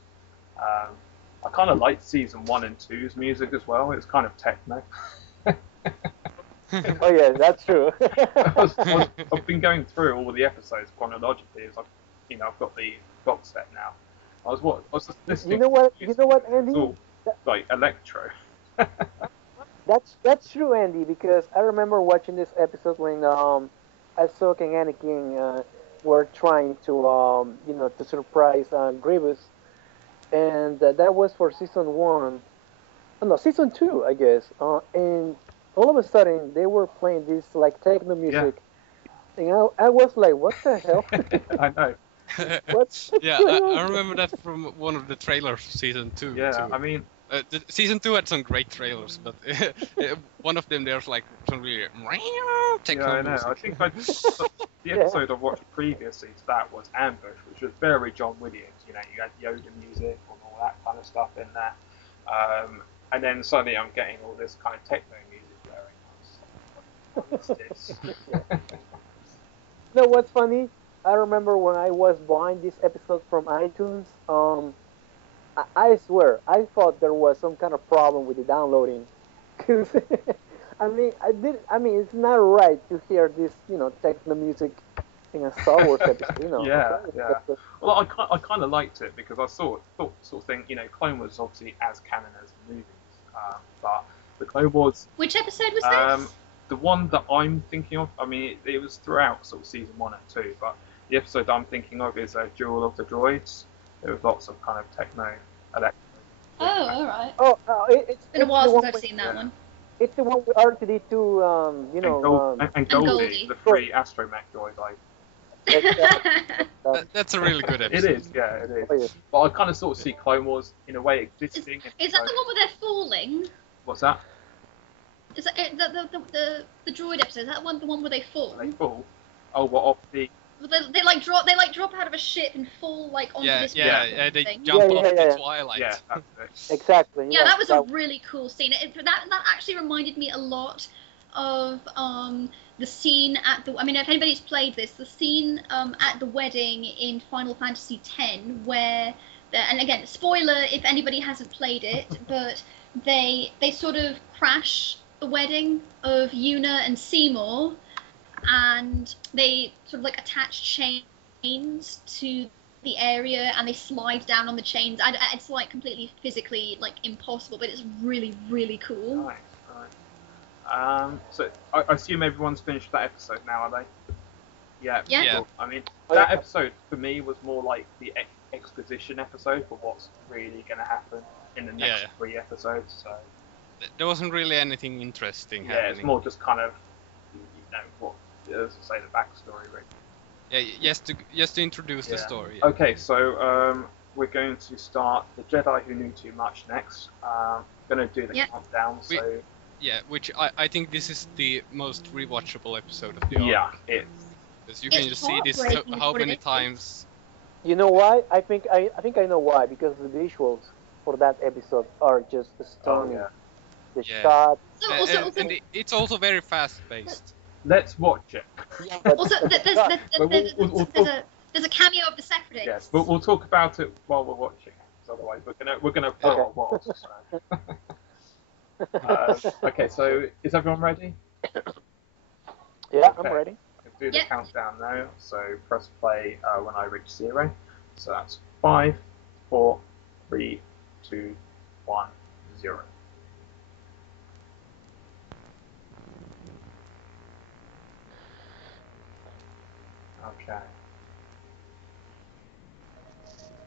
I kind of liked season 1 and 2's music as well. It was kind of techno. Oh yeah, that's true. I've been going through all the episodes chronologically. I've got the box set now. I was just listening. You know what, Andy? All, like electro. That's true, Andy, because I remember watching this episode when Ahsoka and Anakin were trying to to surprise Grievous, and that was for season 1. Oh, no, season 2, I guess. And all of a sudden they were playing this like techno music, and I was like, what the hell? I know. Yeah, I remember that from one of the trailers for season 2. Yeah, too. I mean, season 2 had some great trailers, but one of them there's like some really techno I know. music. I think the episode I watched previously to that was Ambush, which was very John Williams. You had Yoda music and all that kind of stuff in there. And then suddenly I'm getting all this kind of techno music going on. You know what's funny? I remember when I was buying this episode from iTunes. I swear, I thought there was some kind of problem with the downloading. Cause I mean, it's not right to hear this, techno music in a Star Wars episode. Yeah. Well, I kind of liked it because I thought think, Clone Wars is obviously as canon as the movies, But the Clone Wars, Which episode was this? the one that I'm thinking of, I mean, it was throughout sort of season 1 and 2, but the episode I'm thinking of is Duel of the Droids. There was lots of kind of techno electro. Oh, alright. Oh, It's been a while since I've seen that one. It's the one with R2D2, and Goldie. Goldie, the free astromech droid. That's a really good episode. It is, yeah, it is. Oh, yeah. But I kind of sort of see Clone Wars in a way existing. Is that the one where they're falling? What's that? Is that the droid episode? Is that the one where they fall? They fall. Oh, what off the? They drop out of a ship and fall like onto this they thing. jump off the Twilight. Yeah, that's it. Exactly. Yeah, that was a really cool scene. That actually reminded me a lot of the scene at the. I mean, if anybody's played this, the scene at the wedding in Final Fantasy X, where and again, spoiler if anybody hasn't played it, but they sort of crash the wedding of Yuna and Seymour, and they sort of like attach chains to the area and they slide down on the chains. It's like completely physically like impossible, but it's really, really cool. Right. So I assume everyone's finished that episode now, are they? Yeah. Yeah. Cool. I mean, that episode for me was more like the exposition episode for what's really going to happen in the next 3 episodes. So there wasn't really anything interesting happening. Yeah, it's more just kind of, what, as I say, the backstory, really. Yeah, just to introduce the story. Yeah. Okay, so we're going to start the Jedi Who Knew Too Much next. Going to do the countdown. Which I think this is the most rewatchable episode of the arc. Yeah, it's. Because you can just see this how many times. You know why? I think I know why. Because the visuals for that episode are just stunning. Oh, yeah. The shot. And it's also very fast-paced. Let's watch it. Also, there's a cameo of the Separatists. Yes, but we'll talk about it while we're watching it. Otherwise, we're gonna pull our walls. Okay, so is everyone ready? Yeah, okay. I'm ready. Do the countdown now. So press play when I reach 0. So that's 5, 4, 3, 2, 1, 0. Okay.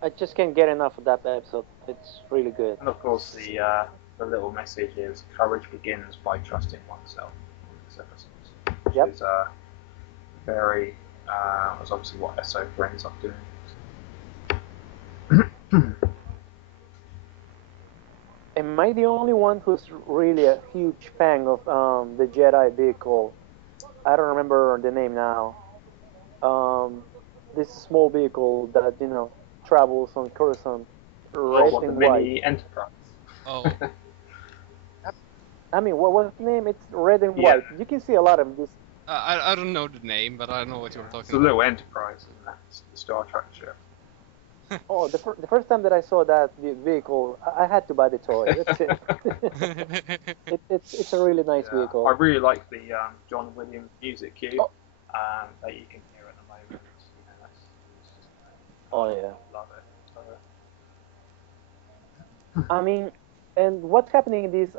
I just can't get enough of that episode. It's really good. And of course, the little message is courage begins by trusting oneself. This episode, which is very, was obviously what Ahsoka ends up doing. Am I the only one who's really a huge fan of the Jedi vehicle? I don't remember the name now. This small vehicle that travels on Coruscant, red and white. Mini Enterprise. Oh. I mean, what's the name? It's red and white. You can see a lot of this. I don't know the name, but I know what you're talking about. It's a little Enterprise, isn't that? It's the Star Trek ship. Oh, the first time that I saw that vehicle, I had to buy the toy. That's it. It's a really nice vehicle. I really like the John Williams music cue that you can hear at the moment. Oh yeah. Love it. I mean, and what's happening in this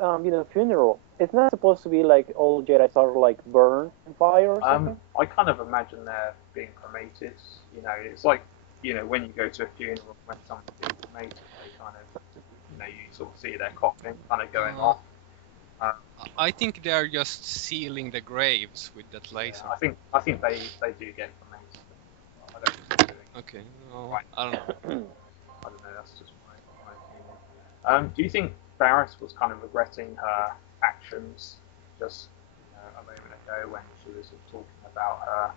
funeral? It's not supposed to be like all Jedi are like burned in fire or something. I kind of imagine they're being cremated. It's like when you go to a funeral when someone's being cremated, they kind of you sort of see their coffin kind of going off. I think they're just sealing the graves with that laser. Yeah, I think they do get cremated. I don't think they're doing. Okay. No, right. I don't know. I don't know. That's just my opinion. Do you think Barris was kind of regretting her actions just a moment ago when she was talking about her,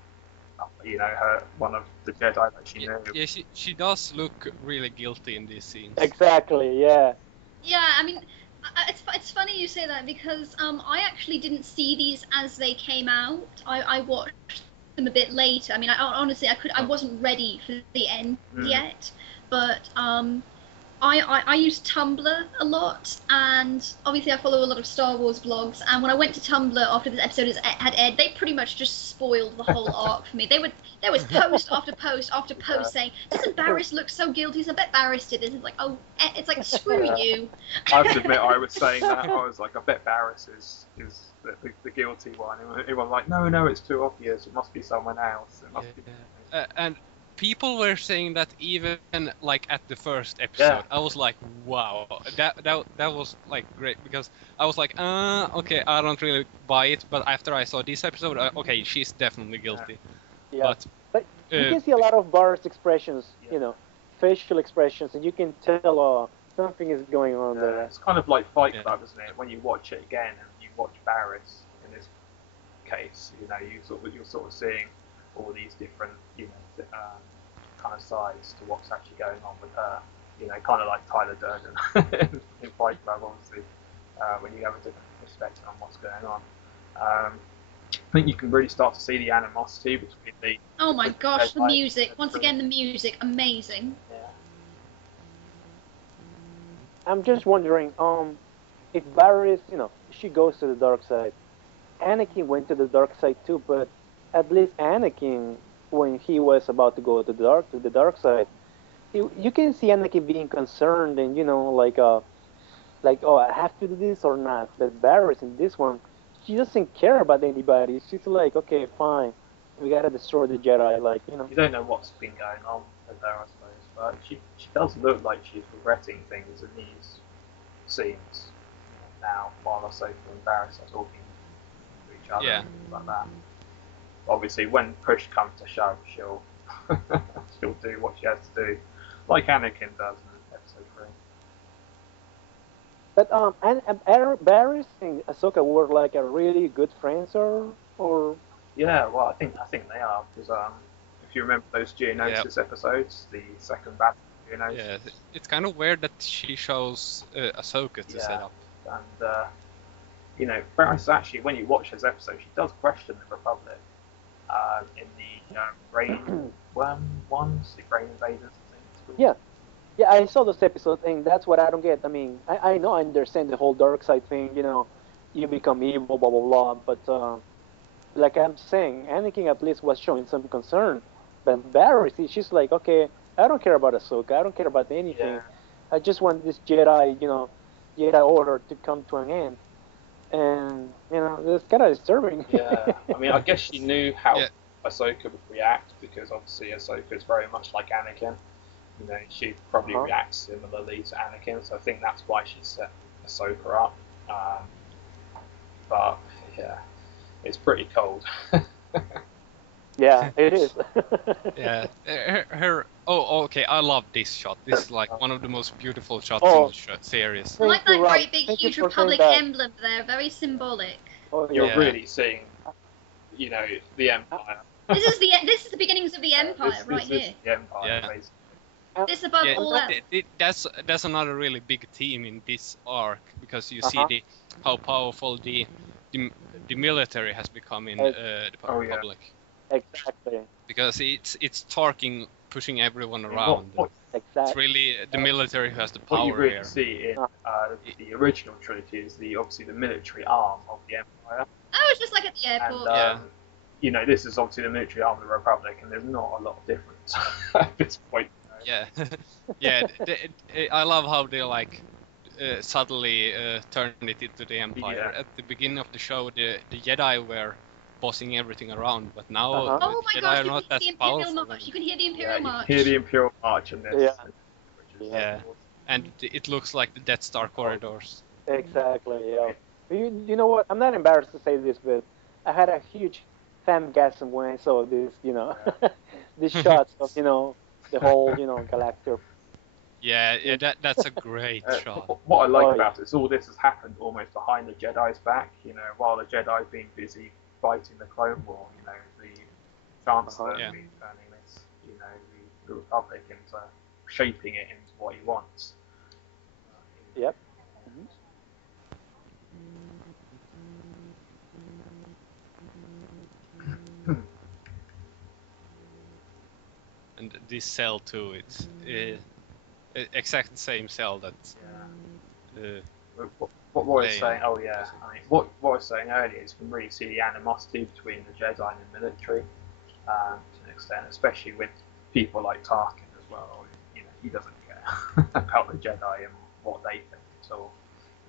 her one of the Jedi that she knew? Yeah, she does look really guilty in these scenes. Exactly. Yeah. Yeah, I mean, it's funny you say that because I actually didn't see these as they came out. I watched them a bit later. I mean, honestly, I wasn't ready for the end yet, but I use Tumblr a lot, and obviously I follow a lot of Star Wars blogs. And when I went to Tumblr after this episode had aired, they pretty much just spoiled the whole arc for me. There was post after post after post saying, "Doesn't Barriss look so guilty? I bet Barriss did this." It's like, oh, it's like screw you. I have to admit, I was saying that. I was like, I bet Barriss is the guilty one. Everyone was like, no, it's too obvious. It must be someone else. It must be. And people were saying that even like at the first episode. I was like, wow, that was like great, because I was like, okay, I don't really buy it, but after I saw this episode, okay, she's definitely guilty. Yeah. But you can see a lot of Barriss expressions, facial expressions, and you can tell something is going on there. It's kind of like Fight Club, isn't it? When you watch it again and you watch Barriss in this case, you're sort of seeing all these different, kind of sides to what's actually going on with her. Kind of like Tyler Durden in Fight Club, obviously, when you have a different perspective on what's going on. I think you can really start to see the animosity between the. Oh my gosh, the music! Once again, the music, amazing. Yeah. I'm just wondering, if Barriss, she goes to the dark side. Anakin went to the dark side too, but at least Anakin, when he was about to go to the dark side, you can see Anakin being concerned and like oh, I have to do this or not. But Barriss in this one, she doesn't care about anybody. She's like, okay, fine, we gotta destroy the Jedi. Like You don't know what's been going on with her, I suppose, but she does look like she's regretting things in these scenes now, while Ahsoka and Barriss are talking to each other and things like that. Obviously, when push comes to shove, she'll do what she has to do, like Anakin does in Episode 3. But Barriss and Ahsoka were like a really good friends, or. Yeah, well, I think they are, because if you remember those Geonosis episodes, the second battle of Geonosis. Yeah, it's kind of weird that she shows Ahsoka to set up. And Barriss actually, when you watch those episodes, she does question the Republic. In the Brain ones, the Brain Invaders, I think it's called. Yeah, I saw those episodes, and that's what I don't get. I mean, I know I understand the whole dark side thing, you become evil, blah, blah, blah, but like I'm saying, Anakin at least was showing some concern, but Barriss, she's like, okay, I don't care about Ahsoka, I don't care about anything, I just want this Jedi, Jedi Order to come to an end, and, it's kind of disturbing. Yeah, I mean, I guess she knew how Ahsoka would react, because obviously Ahsoka is very much like Anakin. She probably reacts similarly to Anakin, so I think that's why she set Ahsoka up. But yeah, it's pretty cold. Yeah, it is. Yeah, okay, I love this shot. This is like one of the most beautiful shots in the series. I like that great big huge Republic emblem there, very symbolic. You're really seeing, the Empire. This is the beginnings of the Empire right here. This is the Empire, basically. This above all else. That's another really big theme in this arc, because you see how powerful the military has become in the Republic. Exactly. Because it's Tarkin pushing everyone around. Exactly. It's really the military who has the power What you really here. see in the original trilogy is obviously the military arm of the Empire. Oh, it's just like at the airport. And, this is obviously the military arm of the Republic, and there's not a lot of difference at this point. Yeah, yeah. I love how they subtly turned it into the Empire. At the beginning of the show, the Jedi were bossing everything around, but now oh my Jedi gosh, are not that powerful. You can hear the Imperial March. You hear the Imperial March in this. Yeah, and it looks like the Death Star corridors. Exactly, yeah. You know what? I'm not embarrassed to say this, but I had a huge fangasm when I saw this, these shots of, the whole, galactic. Yeah, that's a great shot. What I like about it is all this has happened almost behind the Jedi's back, while the Jedi's been busy fighting the Clone War, the Chancellor has been turning this, the Republic into shaping it into what he wants. Yep. And this cell too, exact same cell that. What I was Leia. saying, oh yeah, I mean, what I was saying earlier is you can really see the animosity between the Jedi and the military to an extent, especially with people like Tarkin as well. You know, he doesn't care about the Jedi and what they think at all.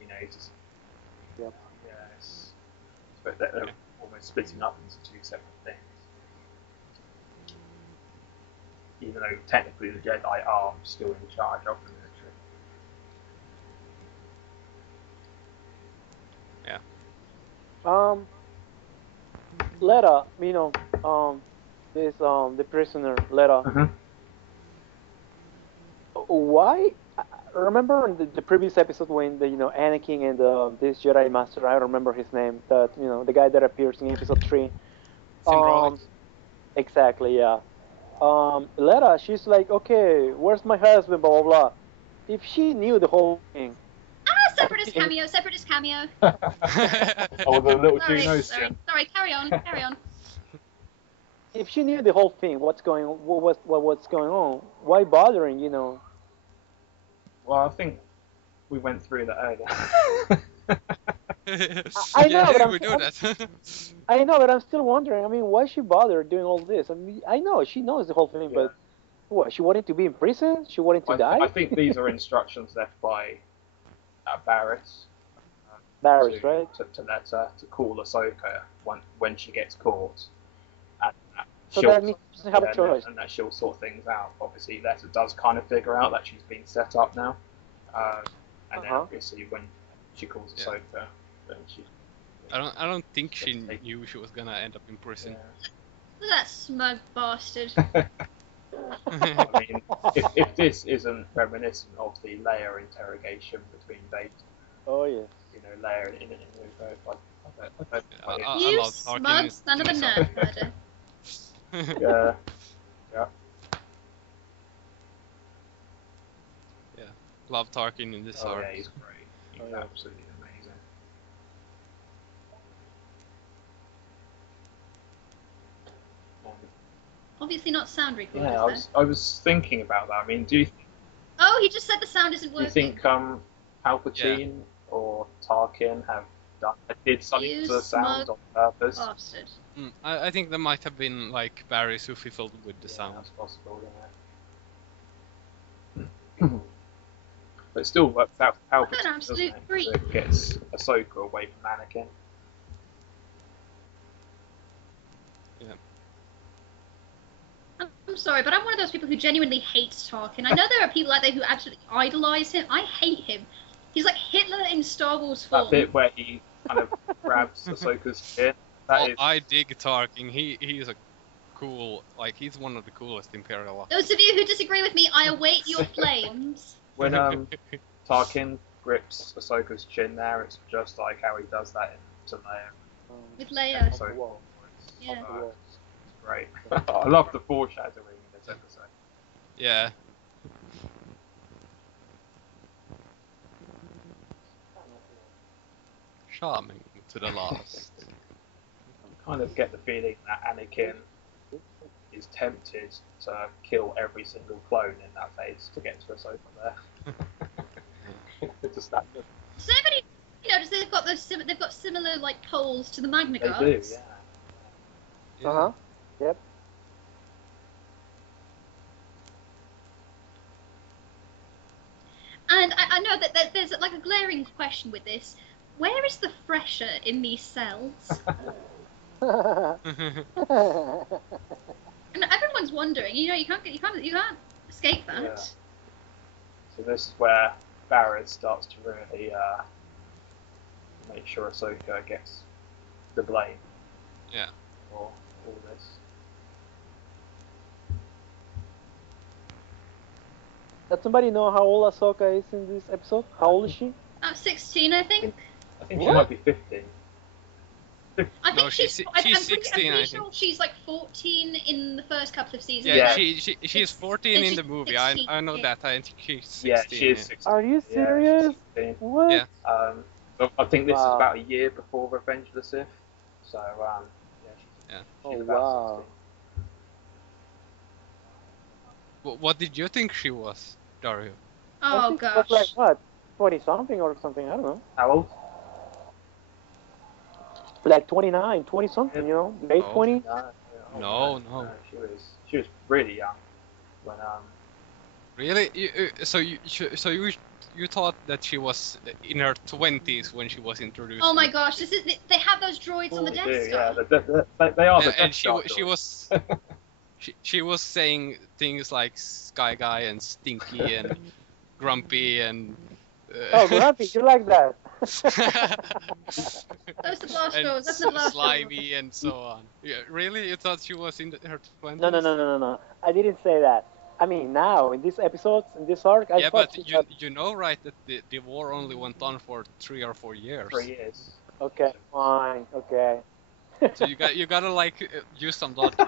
You know, he's just but they're almost splitting up into two separate things. Even though technically the Jedi are still in charge of the military. Letta, this the prisoner Letta. Why? Remember in the previous episode when Anakin and this Jedi Master, I don't remember his name, that the guy that appears in episode 3. Exactly, yeah. Letta, she's like, okay, where's my husband? Blah blah blah. If she knew the whole thing. Separatist cameo. Separatist cameo. Oh, the little Juno skin. Sorry, carry on. If she knew the whole thing, what's going on? Why bothering? Well, I think we went through that earlier. I know, yeah, but we do that. I know, but I'm still wondering. I mean, why she bother doing all this? I mean, I know she knows the whole thing, but what? She wanted to be in prison? She wanted to die? I think these are instructions left by Barris. Barris, right? To let her to call Ahsoka when she gets caught. And so that means she doesn't have a choice. And that she'll sort things out. Obviously, Letta does kind of figure out that she's been set up now. And then obviously when she calls Ahsoka, then she... I don't think she knew she was gonna end up in prison. Look at that smug bastard. I mean, if this isn't reminiscent of the Leia interrogation between Vader, Leia in Luke, I don't you smug son of a nerd. Yeah. Love Tarkin in this arc. Yeah, he's great. He's absolutely amazing. Obviously not sound recorded. Yeah, I was thinking about that. I mean, do you? Oh, he just said the sound isn't working. Do you think Palpatine or Tarkin did something to the sound on purpose? Bastard. I think there might have been like Barris who fiddled with the sound. That's possible, yeah. But it still works out for Palpatine, doesn't it? So it gets Ahsoka away from Anakin. I'm sorry, but I'm one of those people who genuinely hates Tarkin. I know there are people out there who absolutely idolize him. I hate him. He's like Hitler in Star Wars form. That bit where he kind of grabs Ahsoka's chin. I dig Tarkin. He's a cool, like he's one of the coolest Imperial officers. Those of you who disagree with me, I await your flames. When Tarkin grips Ahsoka's chin there, it's just like how he does that to Leia. With Leia. Yeah. It's great. I love the foreshadowing in this episode. Yeah. Charming to the last. I kind of get the feeling that Anakin is tempted to kill every single clone in that phase to get to Ahsoka there. It's just that good. Does anybody notice they've got similar like poles to the Magna Guards? They do, yeah. Yep. And I know that there's like a glaring question with this. Where is the fresher in these cells? And everyone's wondering. You can't escape that. Yeah. So this is where Barrett starts to really make sure Ahsoka gets the blame. Yeah. For all this. Does somebody know how old Ahsoka is in this episode? How old is she? 16, I think. I think she might be 15. I think she's 16. I'm pretty sure she's like 14 in the first couple of seasons. Yeah, she's 14 in the movie. I know that. I think she's 16. Yeah, she is 16. Are you serious? Yeah, what? Yeah. I think this is about a year before Revenge of the Sith. So, she's about 16. What did you think she was, Dario? I Oh think it was like gosh. what, 20 something or something. I don't know. How old? Like 29, 20 something. You know, late Oh. 20s. No. She was really young when Really? You thought that she was in her 20s when she was introduced? Oh my gosh, they have those droids on the they Death do, Star. they are the And Death she Star she droids. was she was saying things like Sky Guy and Stinky and Grumpy and Oh, Grumpy, you like that? Those the blast and doors. That's the blast doors. Slimy and so on. Yeah, really? You thought she was in her 20s? No. I didn't say that. I mean, now in these episodes, in this arc, I Yeah, thought but she you got... you know, right, that the war only went on for 3 or 4 years. 3 years. Okay, fine. Okay. So you gotta like use some logic.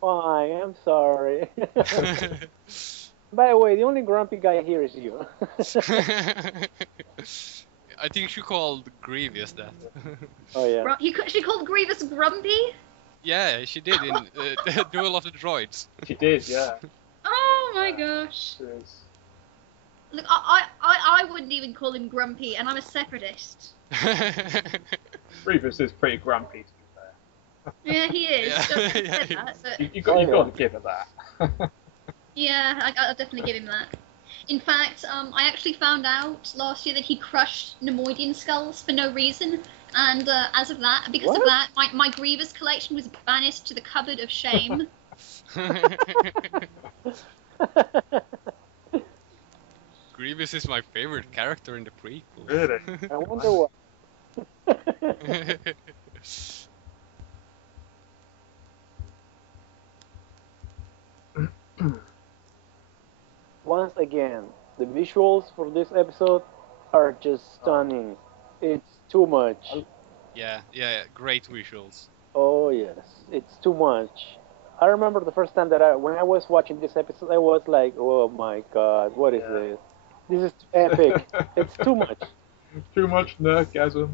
Fine. I'm sorry. By the way, the only grumpy guy here is you. I think she called Grievous that. Oh yeah. She called Grievous grumpy? Yeah, she did in Duel of the Droids. She did, yeah. Oh my gosh. She was. Look, I wouldn't even call him grumpy, and I'm a separatist. Grievous is pretty grumpy, to be fair. Yeah, he is. Yeah. Don't say Yeah, that, but You've got to give her that. yeah, I'll definitely give him that. In fact, I actually found out last year that he crushed Nemoidian skulls for no reason, and because of that, my Grievous collection was banished to the cupboard of shame. Grievous is my favorite character in the prequel. Really? I wonder what. Once again, the visuals for this episode are just stunning. It's too much. yeah, great visuals. Oh yes, it's too much. I remember the first time that when I was watching this episode, I was like, "Oh my God, what is this? This is epic. It's too much." Too much nerdgasm.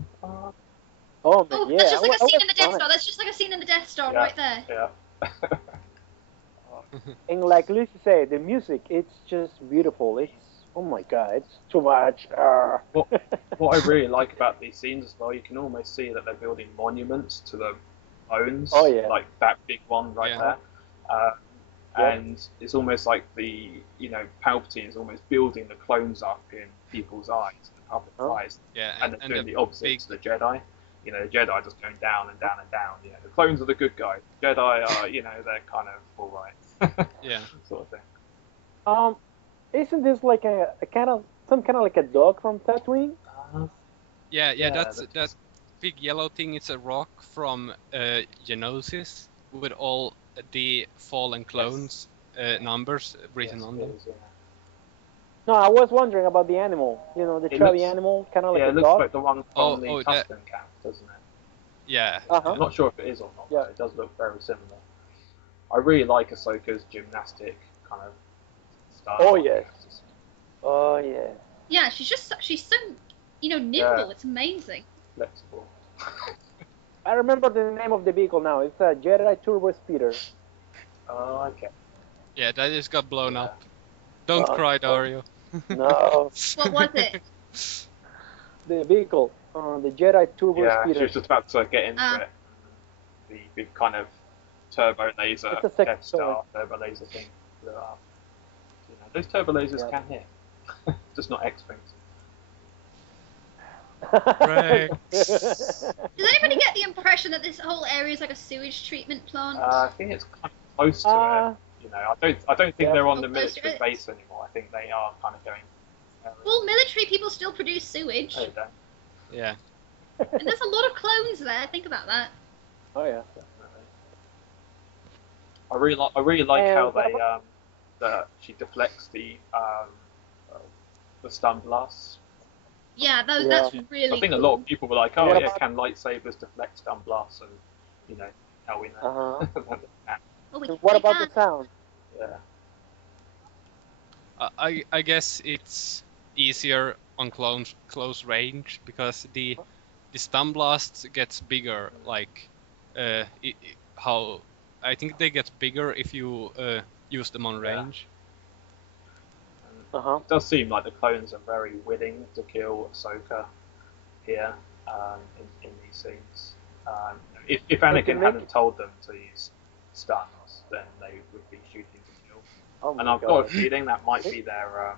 Oh man, yeah. That's just like a I scene was in the Death fine. Star. That's just like a scene in the Death Star Yeah. right there. Yeah. And like Lizzie said, the music, it's just beautiful. It's, oh my God, it's too much. What I really like about these scenes as well, you can almost see that they're building monuments to the bones. Oh, yeah. Like that big one right Yeah. there. Yeah. And it's almost like Palpatine is almost building the clones up in people's eyes, the public's eyes. Yeah, And they're doing the the opposite big to the Jedi. The Jedi just going down and down and down. The clones are the good guys. The Jedi are, they're kind of alright. yeah. Sort of thing. Isn't this like some kind of like a dog from Tatooine? Yeah, Yeah, that's that big yellow thing. It's a rock from Geonosis with all the fallen clones numbers written on them. No, I was wondering about the animal. The chubby animal, kind of like Yeah, a it looks dog. like the one from the that- Tusken camp, doesn't it? Yeah. Uh-huh. I'm not sure if it is or not, Yeah. but it does look very similar. I really like Ahsoka's gymnastic kind of style. Oh, yes. Oh yeah. Yeah, she's so nimble. Yeah. It's amazing. Flexible. I remember the name of the vehicle now. It's a Jedi Turbo Speeder. Oh, okay. Yeah, that just got blown Yeah. up. Don't Oh, cry, Dario. No, What was it? the vehicle, the Jedi Turbo Yeah, she Speeder. was just about to get into Ah. it. The big kind of turbo laser, It's a second Death Star turbo laser thing blew up. Those turbo lasers Yeah. can hit. Just not X-Wings. Right. Does anybody get the impression that this whole area is like a sewage treatment plant? I think it's kind of close to it. I don't think Yeah. they're on the Close to military it. base anymore. I think they are kind of going. Well, military people still produce sewage, There you go. Yeah. and there's a lot of clones there. Think about that. Oh yeah. Definitely. I really like And how what they that she deflects the stun blasts. Yeah, Yeah. that's really. I think cool. a lot of people were like, "Oh Yeah. yeah, can lightsabers deflect stun blasts?" And how we know. Uh-huh. Oh, wait, What they about can. the sound? Yeah. I guess it's easier on close range because the stun blast gets bigger. Like how I think they get bigger if you use them on range. It does seem like the clones are very willing to kill Ahsoka here in these scenes. If Anakin hadn't told them to use stuns, then they would be shooting to kill. And I've got a feeling that might be their,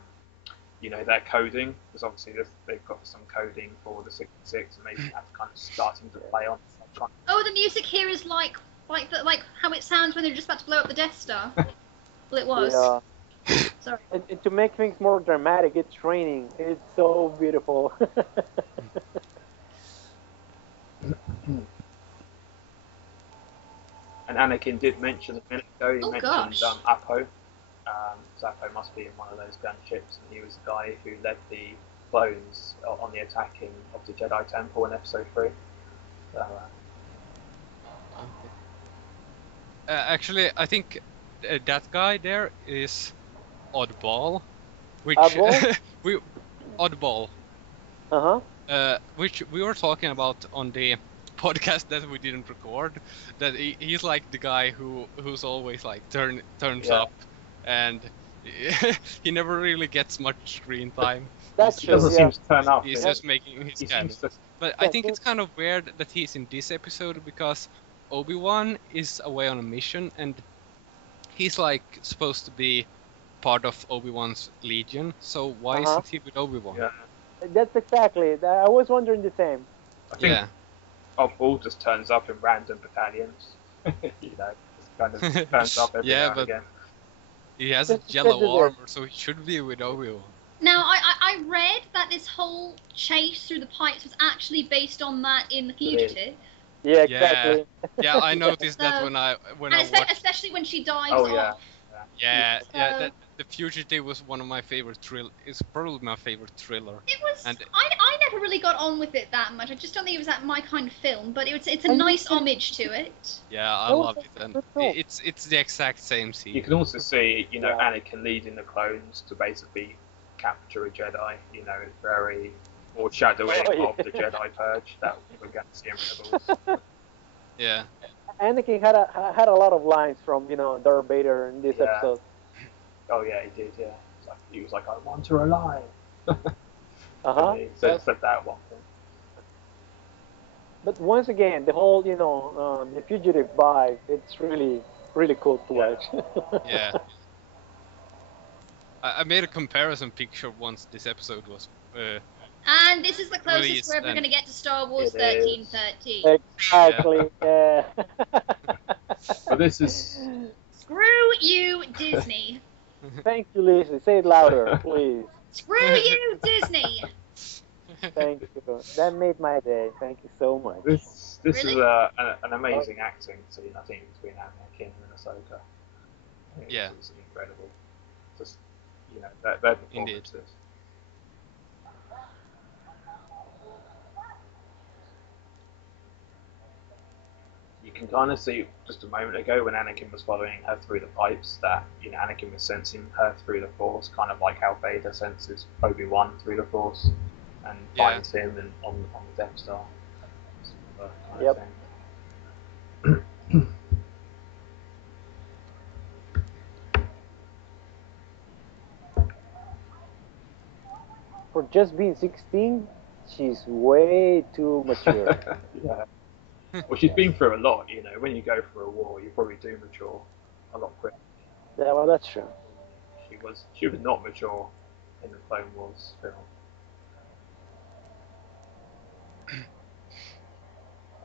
their coding, because obviously they've got some coding for the 66, and maybe that's kind of starting to play on. Oh, the music here is like how it sounds when they're just about to blow up the Death Star. Well, it was. Yeah. Sorry. And to make things more dramatic, it's raining. It's so beautiful. And Anakin did mention a minute ago, he mentioned Apo. Zappo must be in one of those gunships, and he was the guy who led the clones on the attacking of the Jedi Temple in Episode 3. So, actually, I think that guy there is Oddball, which Oddball. Which we were talking about on the podcast that we didn't record. That he's like the guy who's always like turns up, and he never really gets much screen time. He doesn't seem to turn up. He's just making his canon. But I think it's kind of weird that he's in this episode because Obi-Wan is away on a mission, and he's like supposed to be part of Obi-Wan's Legion. So why isn't he with Obi-Wan? Yeah. That's exactly. I was wondering the same. I think Oddball just turns up in random battalions. Just kind of turns up every now and again. He has a yellow armor, so he should be with Obi-Wan. Now, I read that this whole chase through the pipes was actually based on that in The Fugitive. Yeah, exactly. Yeah, I noticed that when I watched. Especially when she dives off. The Fugitive was one of my favorite It's probably my favorite thriller. It was. And I never really got on with it that much. I just don't think it was my kind of film. But it's a nice homage to it. Yeah, I loved it, and it's the exact same scene. You can also see, Anakin leading the clones to basically capture a Jedi. Very foreshadowing of the Jedi Purge that we're going to see in Rebels. Yeah. Anakin had a lot of lines from Darth Vader in this episode. Oh yeah, he did. Yeah, he was like, "I want her alive." He said that one thing. But once again, the whole the Fugitive vibe, it's really really cool to watch. Yeah. I made a comparison picture once this episode was. And this is the closest we're ever going to get to Star Wars 1313. Exactly. Yeah. But this is. Screw you, Disney. Thank you, Lizzie. Say it louder, please. Screw you, Disney. Thank you. That made my day. Thank you so much. This is an amazing acting scene, I think, between Anakin and Ahsoka. It's incredible. Just their performances. Indeed. You can kind of see just a moment ago when Anakin was following her through the pipes that Anakin was sensing her through the Force, kind of like how Vader senses Obi-Wan through the Force and finds him on the Death Star. Yep. For just being 16, she's way too mature. Yeah. Well, she's been through a lot, When you go for a war, you probably do mature a lot quicker. Yeah, well, that's true. She was not mature in the Clone Wars film.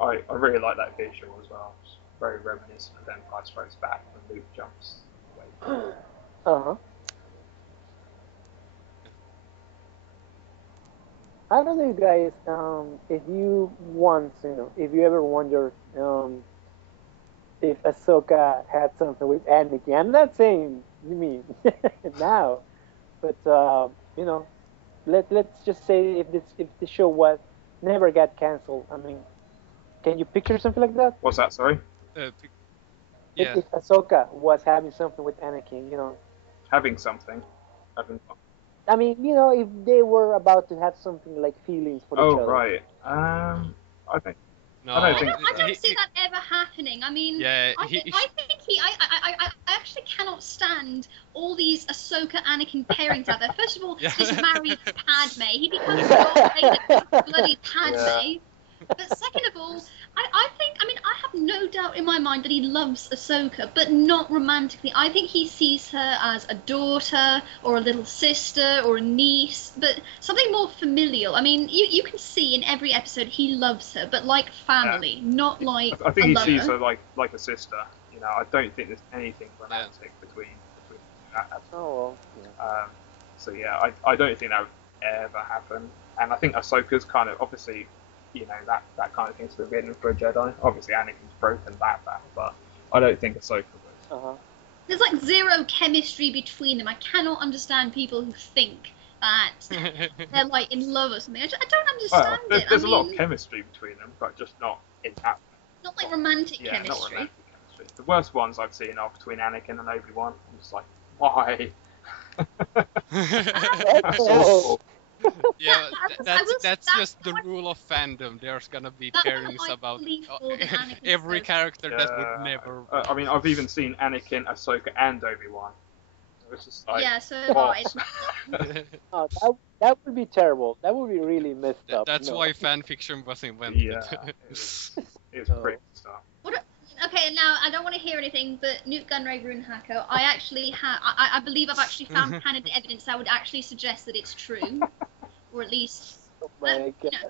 I really like that visual as well. It's very reminiscent of Empire Strikes Back when Luke jumps away. I don't know, guys. If you ever wondered if Ahsoka had something with Anakin, I'm not saying you mean now, but let's just say if the show never got canceled. I mean, can you picture something like that? What's that? Sorry. If Ahsoka was having something with Anakin, Having something. I mean, if they were about to have something like feelings for each other. Oh, right. I think No, I don't think. I don't see that ever happening. I mean, Yeah, I actually cannot stand all these Ahsoka Anakin pairings out there. First of all, he's married to Padme. He becomes Darth Vader with bloody Padme. Yeah. But second of all, I think, I mean, I have no doubt in my mind that he loves Ahsoka, but not romantically. I think he sees her as a daughter, or a little sister, or a niece, but something more familial. I mean, you can see in every episode he loves her, but like family, not like I think a he lover. sees her like a sister. You know, I don't think there's anything romantic between that. Oh, well. So yeah, I don't think that would ever happen. And I think Ahsoka's kind of obviously, you know, that kind of thing's forbidden for a Jedi. Obviously, Anakin's broken that, but I don't think Ahsoka would. Uh-huh. There's like zero chemistry between them. I cannot understand people who think that they're like in love or something. I don't understand Well, it. there's a lot of chemistry between them, but just not in that. Not like romantic Yeah, chemistry. not romantic chemistry. The worst ones I've seen are between Anakin and Obi-Wan. I'm just like, why? That's awful. Yeah, I will say that's that just the one- rule of fandom. There's gonna be That one pairings I about believe more than Anakin every does. character that would never. I mean, I've even seen Anakin, Ahsoka, and Obi-Wan. It's just like, Yeah, so have I. Oh, that would be terrible. That would be really messed up. That's No. why fan fiction was invented. yeah, it's Oh. crazy stuff. Okay, now I don't want to hear anything, but Newt Gunray Runehako, I believe I've actually found canon evidence that would actually suggest that it's true, or at least. Oh my you know,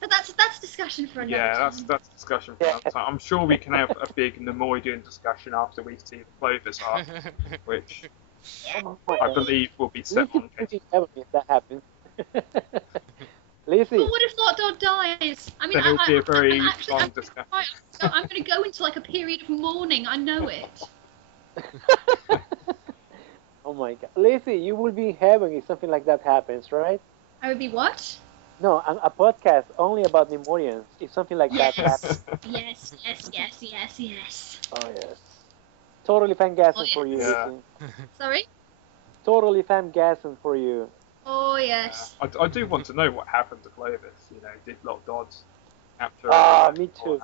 but that's discussion for another Yeah, time. that's discussion for another time. I'm sure we can have a big Nemoidian discussion after we see the Clovis arc, which Oh my I God. believe will be set Lizzie on would case. be heaven if that happens. Lizzie. But what if Lot Dog dies? I mean, Then it'll be a very long I'm discussion. going to go into like a period of mourning. I know it. Oh my God. Lizzie, you will be in heaven if something like that happens, right? I would be what? No, a podcast only about Nemorians. If something like that happens. Yes, yes. Oh, yes. Totally fangasm Oh, for you, yeah. Lizzie. Sorry? Totally fangasm for you. Oh, yes. I do want to know what happened to Clovis. You know, did Lot Dodds capture? Me too.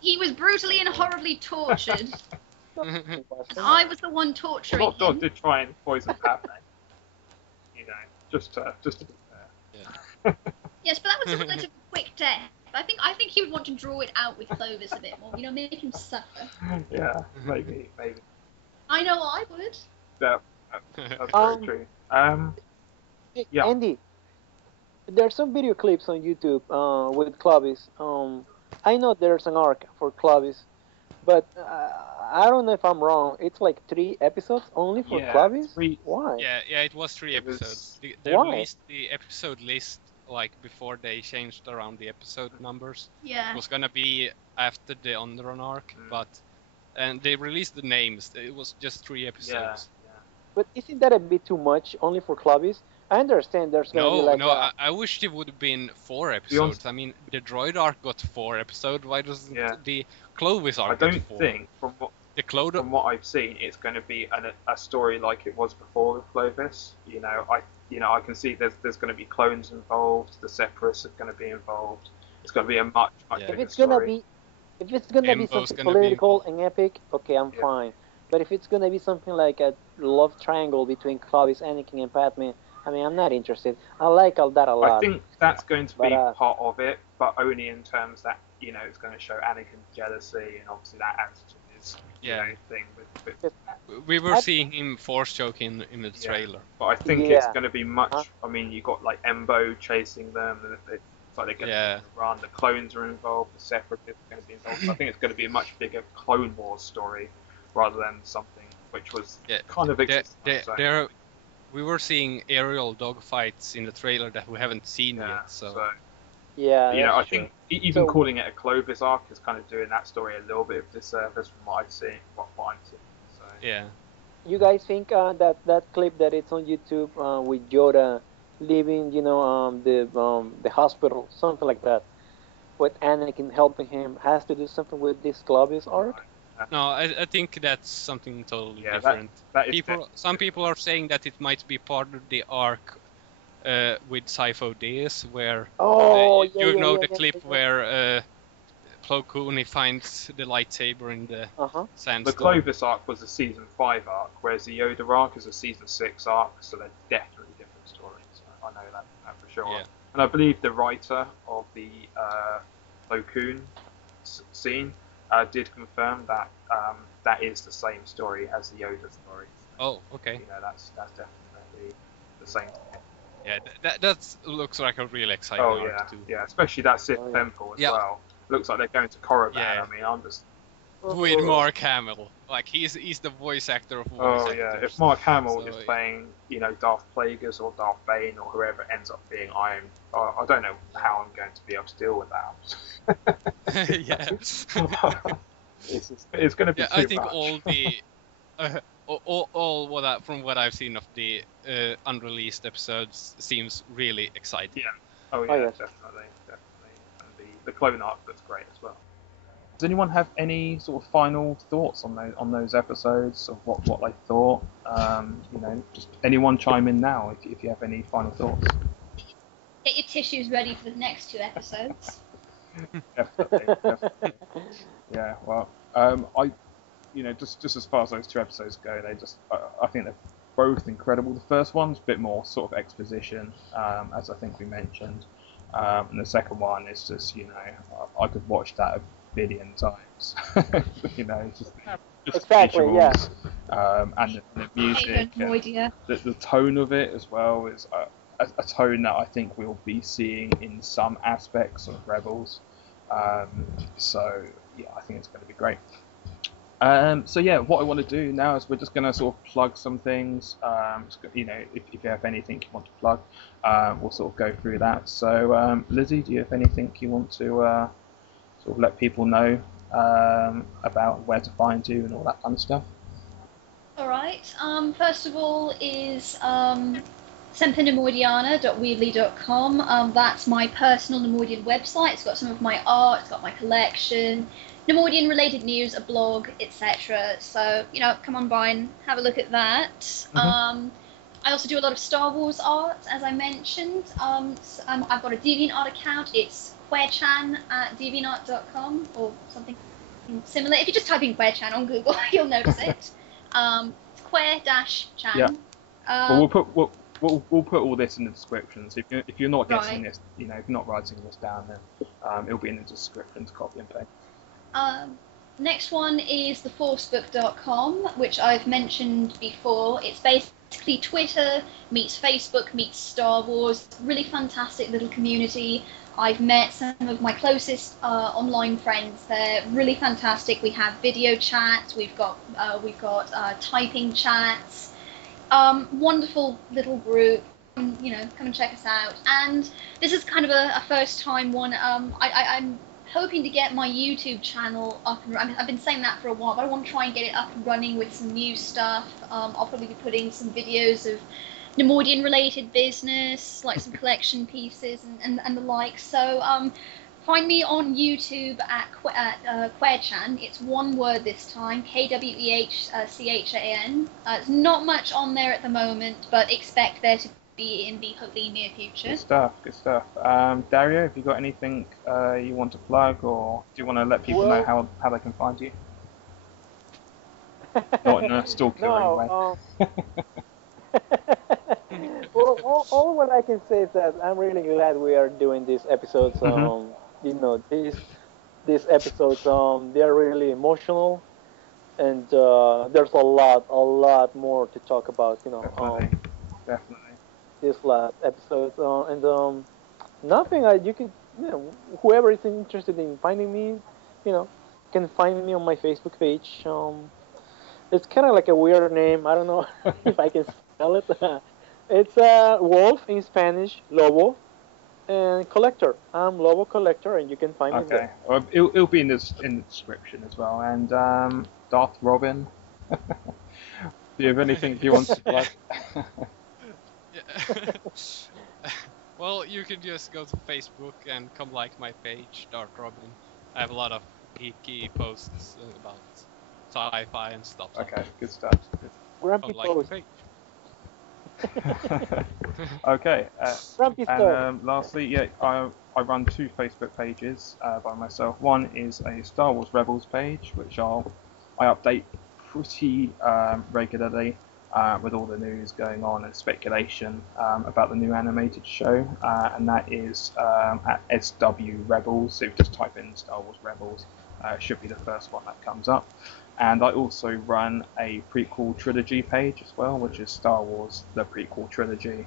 He was brutally and horribly tortured. And I was the one torturing Lot Dodds him. did try and poison Padme. You know, just to be fair. Yes, but that was a relatively quick death. I think he would want to draw it out with Clovis a bit more. You know, make him suffer. Yeah, maybe. I know I would. That's very true. Yeah. Andy, there's some video clips on YouTube with Clovis. I know there's an arc for Clovis, but I don't know if I'm wrong. It's like 3 episodes only for Clovis? 3. Why? Yeah, it was 3 It was- episodes. They Why? released the episode list like before they changed around the episode numbers. Yeah. It was gonna be after the Onderon arc, and they released the names. It was just 3 episodes. Yeah. But isn't that a bit too much only for Clovis? I understand there's gonna be like I wish it would have been 4 episodes. I mean, the Droid arc got 4 episodes. Why doesn't the Clovis I arc don't get 4? think from what I've seen, it's going to be a story like it was before with Clovis. You know, I can see there's going to be clones involved. The Separatists are going to be involved. It's going to be a much bigger if it's story. gonna be Embo's something gonna be political and epic, okay, I'm fine. But if it's gonna be something like a love triangle between Clovis, Anakin, and Padme, I mean, I'm not interested. I like all that a lot. I think that's going to be But, part of it, but only in terms that, you know, it's going to show Anakin's jealousy, and obviously that adds to his thing with We were seeing him force choking in the trailer. But I think it's going to be much. I mean, you got like Embo chasing them, and it's like they're going to run. The clones are involved. The Separatists are going to be involved. So I think it's going to be a much bigger Clone Wars story rather than something which was kind of existing. We were seeing aerial dogfights in the trailer that we haven't seen yet. So yeah, you know, I think even calling it a Clovis arc is kind of doing that story a little bit of disservice from what I've seen. What I'm seeing. So. Yeah. You guys think that clip that it's on YouTube with Yoda leaving, you know, the hospital, something like that, with Anakin helping him, has to do something with this Clovis arc? No, I think that's something totally different. That is some people are saying that it might be part of the arc with Sabotage, where Oh, yeah, you yeah, know yeah, the yeah, clip yeah. where Plo Koon finds the lightsaber in the Uh-huh. The sandstorm. Clovis arc was a season 5 arc, whereas the Yoda arc is a season 6 arc, so they're definitely different stories. I know that for sure. Yeah. And I believe the writer of the Plo Koon scene did confirm that that is the same story as the Yoda story. Oh, okay. You know, that's definitely the same thing. Yeah, that looks like a really exciting Oh arc yeah, too. yeah, especially that Sith Oh, yeah. temple as Yeah. well. Looks like they're going to Korriban. Yeah. I mean, I'm just. With Mark Hamill, like he's the voice actor of voice Oh yeah, actors. if Mark Hamill So, is yeah. playing, Darth Plagueis or Darth Bane or whoever ends up being Iron, I don't know how I'm going to be able to deal with that. Yeah. It's going to be Yeah, too I think much. all the from what I've seen of the unreleased episodes seems really exciting. Yeah. Oh yeah, Oh, yes. definitely. And the clone arc looks great as well. Does anyone have any sort of final thoughts on those episodes of what they thought? Just anyone chime in now if you have any final thoughts. Get your tissues ready for the next 2 episodes. Definitely. Yeah. Well, just as far as those 2 episodes go, I think they're both incredible. The first one's a bit more sort of exposition, as I think we mentioned, and the second one is just I could watch that a billion times. Just Exactly, visuals, and the music, No idea. the tone of it as well is a tone that I think we'll be seeing in some aspects of Rebels. So yeah, I think it's going to be great. So yeah, what I want to do now is we're just going to sort of plug some things. If you have anything you want to plug, we'll sort of go through that. So Lizzie, do you have anything you want to sort of let people know about where to find you and all that kind of stuff? Alright, first of all is sempernemoidiana.weebly.com. That's my personal Nemoidian website. It's got some of my art, it's got my collection, Nemoidian related news, a blog, etc. So, come on by and have a look at that. Mm-hmm. I also do a lot of Star Wars art, as I mentioned. I've got a DeviantArt account. It's queerchan at deviantart.com or something similar. If you just type in queerchan on Google, you'll notice it. It's queer-chan. Yeah. Well, we'll put all this in the description. So if you're not getting Right. this, if you're not writing this down, then it'll be in the description to copy and paste. Next one is theforcebook.com, which I've mentioned before. It's basically Twitter meets Facebook meets Star Wars. Really fantastic little community. I've met some of my closest online friends. They're really fantastic. We have video chats. We've got typing chats. Wonderful little group. Come and check us out. And this is kind of a first time one. I'm hoping to get my YouTube channel up and running. I've been saying that for a while, but I want to try and get it up and running with some new stuff. I'll probably be putting some videos of Nemoidian related business, like some collection pieces and the like. So find me on YouTube at Queerchan. It's one word this time, Kwehchan. There's not much on there at the moment, but expect there to be in the hopefully near future. Good stuff. Dario, have you got anything you want to plug, or do you want to let people know how they can find you? Not in a stalkering way. Well, all what I can say is that I'm really glad we are doing these episodes. These episodes, they're really emotional, and there's a lot more to talk about. Definitely. These last episodes, and nothing. You can, whoever is interested in finding me, can find me on my Facebook page. It's kind of like a weird name. I don't know if I can spell it. It's wolf in Spanish, lobo, and collector. I'm Lobo Collector, and you can find me there. Well, it'll be in the description as well. And Darth Robin, do you have anything you want to plug? Yeah. Well, you can just go to Facebook and come like my page, Dark Robin. I have a lot of geeky posts about sci-fi and stuff. Okay, good stuff. Grumpy Come like post. my page. Okay. Grumpy And Stone. lastly, yeah, I run 2 Facebook pages by myself. One is a Star Wars Rebels page, which I update pretty regularly with all the news going on and speculation about the new animated show, and that is at SW Rebels. So if you just type in Star Wars Rebels, it should be the first one that comes up. And I also run a prequel trilogy page as well, which is Star Wars: The Prequel Trilogy.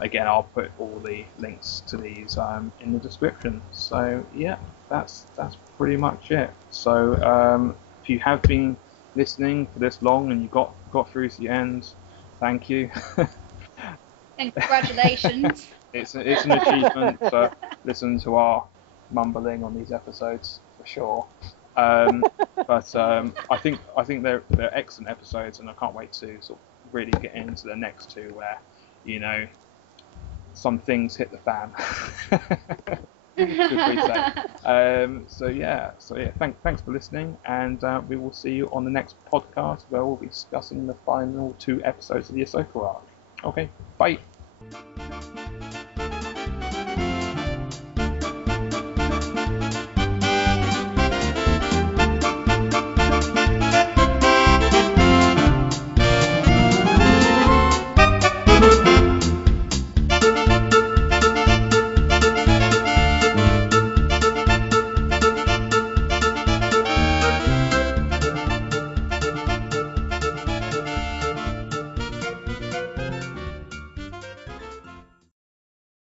Again, I'll put all the links to these in the description. So yeah, that's pretty much it. So if you have been listening for this long and you got through to the end, thank you. And congratulations. It's an achievement to listen to our mumbling on these episodes for sure. But I think they're excellent episodes, and I can't wait to sort of really get into the next 2 where, you know, some things hit the fan. Should we say? So thanks for listening, and we will see you on the next podcast where we'll be discussing the final 2 episodes of the Ahsoka arc. Okay, bye.